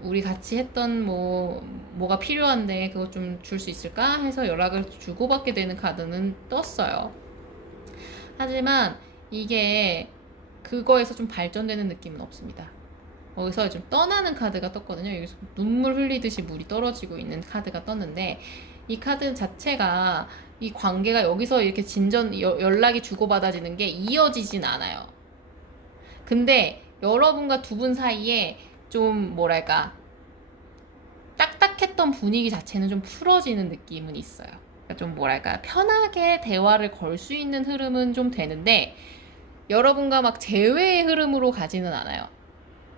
우리 같이 했던 뭐가 필요한데 그거 좀 줄 수 있을까 해서 연락을 주고받게 되는 카드는 떴어요. 하지만 이게 그거에서 좀 발전되는 느낌은 없습니다. 거기서 좀 떠나는 카드가 떴거든요. 여기서 눈물 흘리듯이 물이 떨어지고 있는 카드가 떴는데, 이 카드 자체가 이 관계가 여기서 이렇게 연락이 주고받아지는 게 이어지진 않아요. 근데 여러분과 두 분 사이에 좀 뭐랄까 딱딱했던 분위기 자체는 좀 풀어지는 느낌은 있어요. 그러니까 좀 뭐랄까 편하게 대화를 걸 수 있는 흐름은 좀 되는데, 여러분과 막 재회의 흐름으로 가지는 않아요.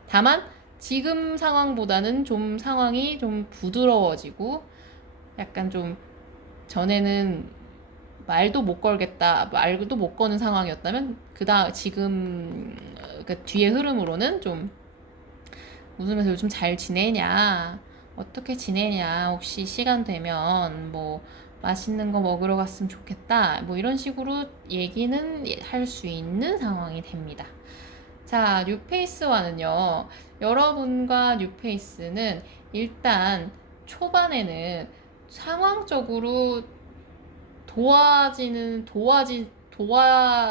다만 지금 상황보다는 좀 상황이 좀 부드러워지고, 약간 좀 전에는 말도 못 거는 상황이었다면 지금 그 뒤에 흐름으로는 좀 웃으면서 요즘 잘 지내냐, 어떻게 지내냐, 혹시 시간 되면 뭐 맛있는 거 먹으러 갔으면 좋겠다, 뭐 이런 식으로 얘기는 할 수 있는 상황이 됩니다. 자, 뉴페이스와는요, 여러분과 뉴페이스는 일단 초반에는 상황적으로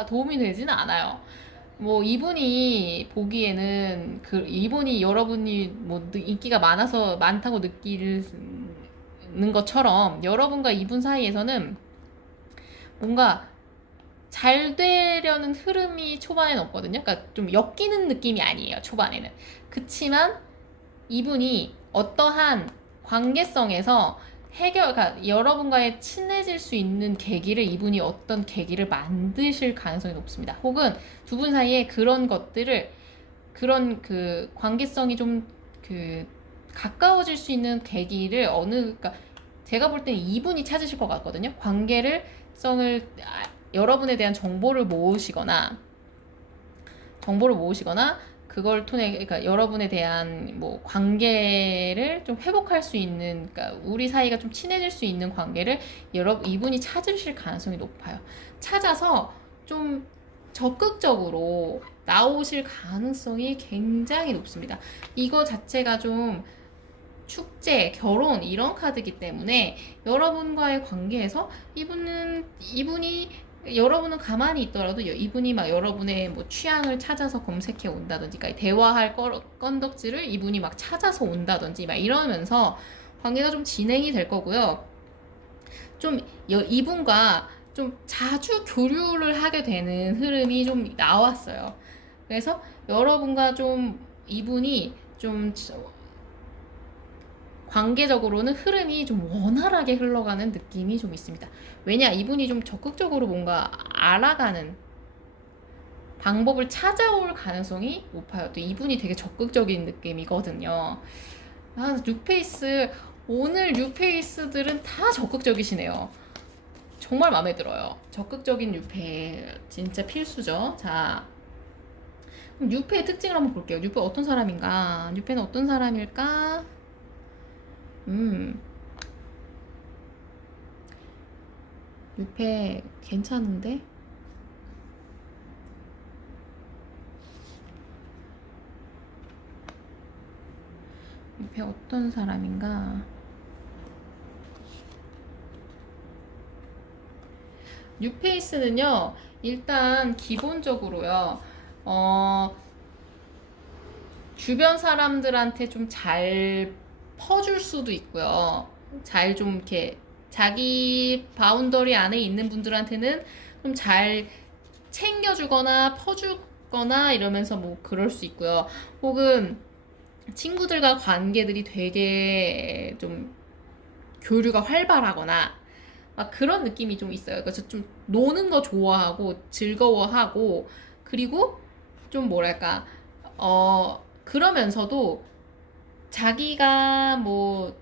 도움이 되지는 않아요. 뭐 이분이 보기에는 이분이 여러분이 뭐 인기가 많다고 느끼는 것처럼, 여러분과 이분 사이에서는 뭔가 잘 되려는 흐름이 초반에는 없거든요. 그러니까 좀 엮이는 느낌이 아니에요, 초반에는. 그치만 이분이 어떠한 관계성에서 그러니까 여러분과의 친해질 수 있는 이분이 어떤 계기를 만드실 가능성이 높습니다. 혹은 두 분 사이에 그런 관계성이 좀 가까워질 수 있는 계기를 그러니까 제가 볼 때는 이분이 찾으실 것 같거든요. 여러분에 대한 정보를 모으시거나 그걸 통해, 그러니까 여러분에 대한 뭐 관계를 좀 회복할 수 있는, 그러니까 우리 사이가 좀 친해질 수 있는 관계를 이분이 찾으실 가능성이 높아요. 찾아서 좀 적극적으로 나오실 가능성이 굉장히 높습니다. 이거 자체가 좀 축제, 결혼 이런 카드이기 때문에 여러분과의 관계에서 이분이 여러분은 가만히 있더라도 이분이 막 여러분의 뭐 취향을 찾아서 검색해 온다든지, 그러니까 대화할 건덕지를 이분이 막 찾아서 온다든지 막 이러면서 관계가 좀 진행이 될 거고요. 좀 이분과 좀 자주 교류를 하게 되는 흐름이 좀 나왔어요. 그래서 여러분과 좀 이분이 좀 관계적으로는 흐름이 좀 원활하게 흘러가는 느낌이 좀 있습니다. 왜냐, 이분이 좀 적극적으로 뭔가 알아가는 방법을 찾아올 가능성이 높아요. 또 이분이 되게 적극적인 느낌이거든요. 뉴페이스, 오늘 뉴페이스들은 다 적극적이시네요. 정말 마음에 들어요. 적극적인 뉴페 진짜 필수죠. 자, 그럼 뉴페의 특징을 한번 볼게요. 뉴페 어떤 사람인가? 뉴페는 어떤 사람일까? 뉴페 괜찮은데? 뉴페 어떤 사람인가? 뉴페이스는요, 일단 기본적으로요, 주변 사람들한테 좀 잘 퍼줄 수도 있고요. 잘 좀 이렇게 자기 바운더리 안에 있는 분들한테는 좀 잘 챙겨주거나 퍼주거나 이러면서 뭐 그럴 수 있고요. 혹은 친구들과 관계들이 되게 좀 교류가 활발하거나 막 그런 느낌이 좀 있어요. 그래서 좀 노는 거 좋아하고 즐거워하고, 그리고 좀 뭐랄까 그러면서도 자기가 뭐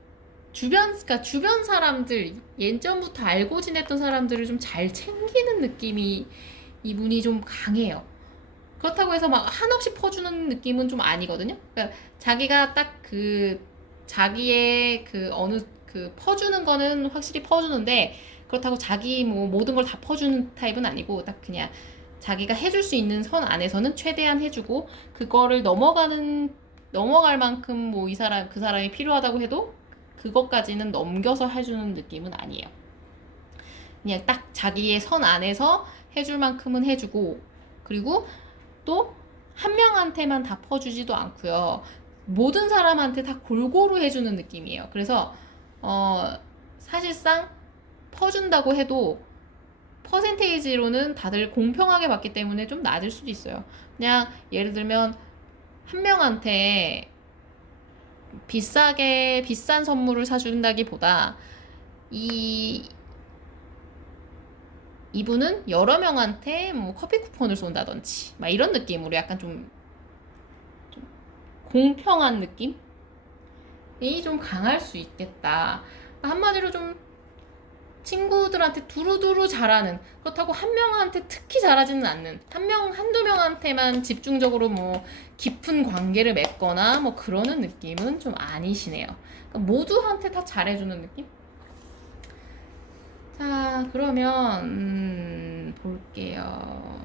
그러니까 주변 사람들, 예전부터 알고 지냈던 사람들을 좀 잘 챙기는 느낌이 이분이 좀 강해요. 그렇다고 해서 막 한없이 퍼주는 느낌은 좀 아니거든요. 그러니까 자기가 딱 자기의 어느 퍼주는 거는 확실히 퍼주는데, 그렇다고 자기 뭐 모든 걸 다 퍼주는 타입은 아니고, 딱 그냥 자기가 해줄 수 있는 선 안에서는 최대한 해주고, 그거를 넘어갈 만큼 뭐 그 사람이 필요하다고 해도 그것까지는 넘겨서 해주는 느낌은 아니에요. 그냥 딱 자기의 선 안에서 해줄 만큼은 해주고, 그리고 또 한 명한테만 다 퍼주지도 않고요. 모든 사람한테 다 골고루 해주는 느낌이에요. 그래서 사실상 퍼준다고 해도 퍼센테이지로는 다들 공평하게 받기 때문에 좀 낮을 수도 있어요. 그냥 예를 들면 한 명한테 비싼 선물을 사준다기보다 이분은 여러 명한테 뭐 커피 쿠폰을 쏜다든지 막 이런 느낌으로 약간 좀 공평한 느낌이 좀 강할 수 있겠다. 한마디로 좀 친구들한테 두루두루 잘하는, 그렇다고 한 명한테 특히 잘하지는 않는, 한두 명한테만 집중적으로 뭐 깊은 관계를 맺거나 뭐 그러는 느낌은 좀 아니시네요. 그러니까 모두한테 다 잘해주는 느낌? 자, 그러면 볼게요.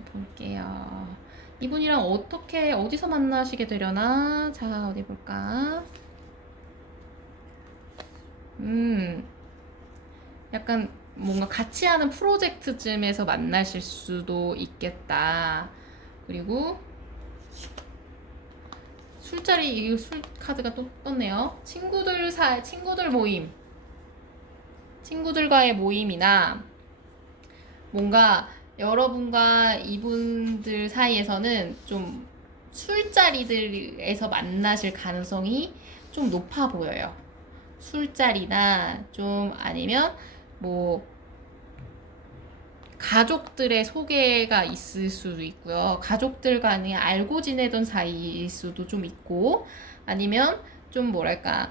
이분이랑 어디서 만나시게 되려나? 자, 어디 볼까? 약간 뭔가 같이 하는 프로젝트쯤에서 만나실 수도 있겠다. 그리고 이 술 카드가 또 떴네요. 친구들 모임. 친구들과의 모임이나 뭔가 여러분과 이분들 사이에서는 좀 술자리들에서 만나실 가능성이 좀 높아 보여요. 술자리나 좀 아니면 뭐 가족들의 소개가 있을 수도 있고요. 가족들 간에 알고 지내던 사이일 수도 좀 있고, 아니면 좀 뭐랄까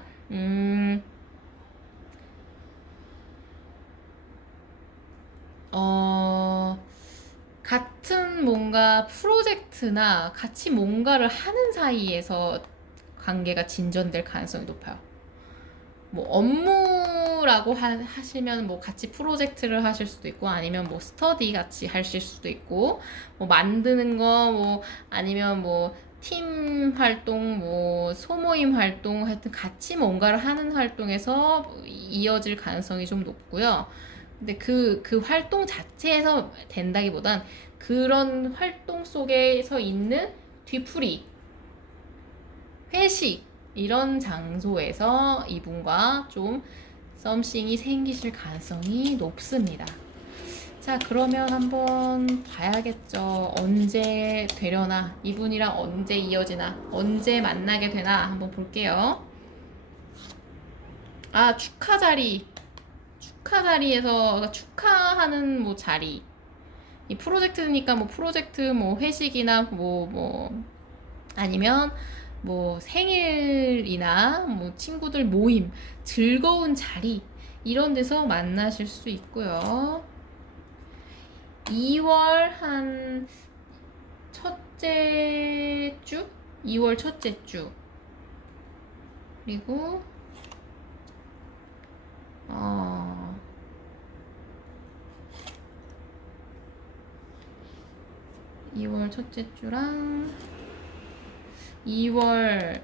같은 뭔가 프로젝트나 같이 뭔가를 하는 사이에서 관계가 진전될 가능성이 높아요. 뭐 업무라고 하시면 뭐 같이 프로젝트를 하실 수도 있고, 아니면 뭐 스터디 같이 하실 수도 있고, 뭐 만드는 거, 뭐 아니면 뭐 팀 활동, 뭐 소모임 활동, 하여튼 같이 뭔가를 하는 활동에서 이어질 가능성이 좀 높고요. 근데 그 활동 자체에서 된다기보단 그런 활동 속에서 있는 뒤풀이, 회식, 이런 장소에서 이분과 좀 썸씽이 생기실 가능성이 높습니다. 자, 그러면 한번 봐야겠죠. 언제 되려나, 이분이랑 언제 이어지나, 언제 만나게 되나 한번 볼게요. 아, 축하 자리에서, 그러니까 축하하는 뭐 자리. 이 프로젝트니까 뭐 프로젝트 뭐 회식이나 뭐 아니면 뭐 생일이나 뭐 친구들 모임, 즐거운 자리, 이런 데서 만나실 수 있고요. 2월 한 첫째 주? 2월 첫째 주. 그리고 2월 첫째 주랑 2월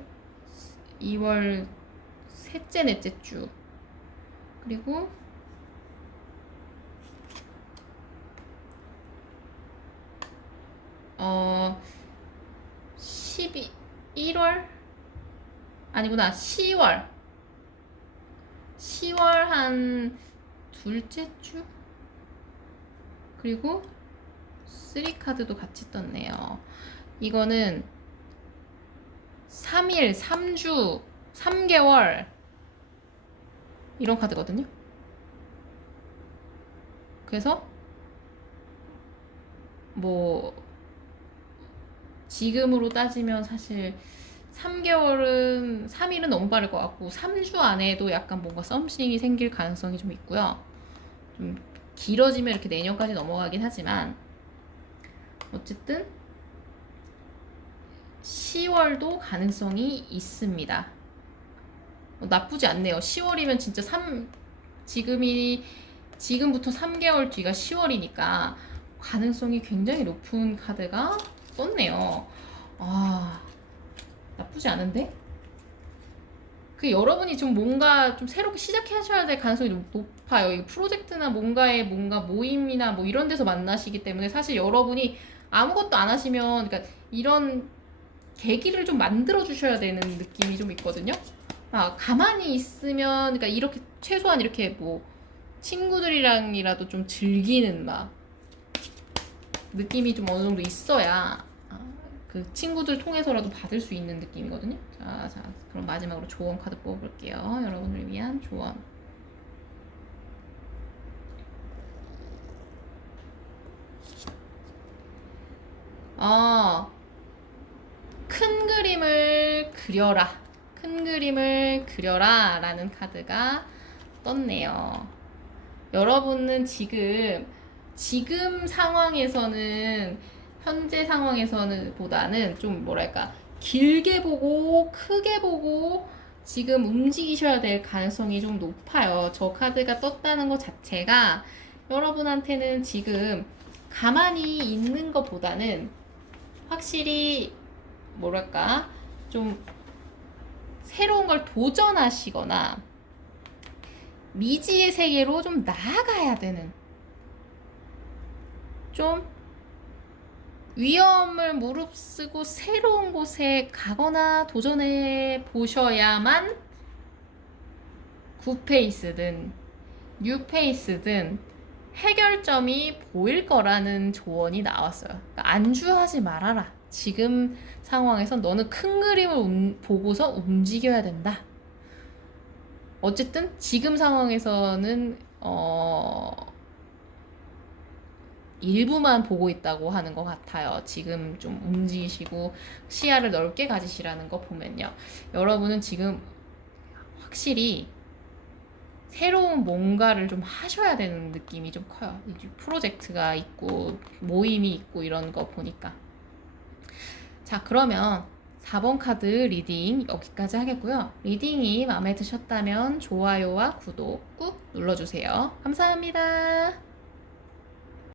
셋째 넷째 주, 그리고 1월 아니구나, 10월 한 둘째 주, 그리고 3카드도 같이 떴네요. 이거는 3일, 3주, 3개월 이런 카드거든요. 그래서 뭐 지금으로 따지면 사실 3일은 너무 빠를 것 같고, 3주 안에도 약간 뭔가 썸씽이 생길 가능성이 좀 있고요. 좀 길어지면 이렇게 내년까지 넘어가긴 하지만, 어쨌든 10월도 가능성이 있습니다. 나쁘지 않네요. 10월이면 진짜 지금부터 3개월 뒤가 10월이니까 가능성이 굉장히 높은 카드가 떴네요. 아, 나쁘지 않은데? 여러분이 좀 뭔가 좀 새롭게 시작하셔야 될 가능성이 높아요. 이 프로젝트나 뭔가 모임이나 뭐 이런 데서 만나시기 때문에, 사실 여러분이 아무것도 안 하시면, 그러니까 이런 계기를 좀 만들어 주셔야 되는 느낌이 좀 있거든요. 가만히 있으면, 그러니까 이렇게 최소한 이렇게 뭐 친구들이랑이라도 좀 즐기는 막 느낌이 좀 어느 정도 있어야 그 친구들 통해서라도 받을 수 있는 느낌이거든요. 자, 그럼 마지막으로 조언 카드 뽑아볼게요. 여러분을 위한 조언. 큰 그림을 그려라. 큰 그림을 그려라 라는 카드가 떴네요. 여러분은 지금 상황에서는, 현재 상황에서는 보다는 좀 뭐랄까, 길게 보고 크게 보고 지금 움직이셔야 될 가능성이 좀 높아요. 저 카드가 떴다는 것 자체가 여러분한테는 지금 가만히 있는 것보다는 확실히 뭐랄까, 좀 새로운 걸 도전하시거나 미지의 세계로 좀 나아가야 되는, 좀 위험을 무릅쓰고 새로운 곳에 가거나 도전해 보셔야만 9페이스든 6페이스든 해결점이 보일 거라는 조언이 나왔어요. 그러니까 안주하지 말아라. 지금 상황에서 너는 큰 그림을 보고서 움직여야 된다. 어쨌든 지금 상황에서는 일부만 보고 있다고 하는 것 같아요. 지금 좀 움직이시고 시야를 넓게 가지시라는 거 보면요. 여러분은 지금 확실히 새로운 뭔가를 좀 하셔야 되는 느낌이 좀 커요. 프로젝트가 있고 모임이 있고 이런 거 보니까. 자, 그러면 4번 카드 리딩 여기까지 하겠고요. 리딩이 마음에 드셨다면 좋아요와 구독 꾹 눌러주세요. 감사합니다.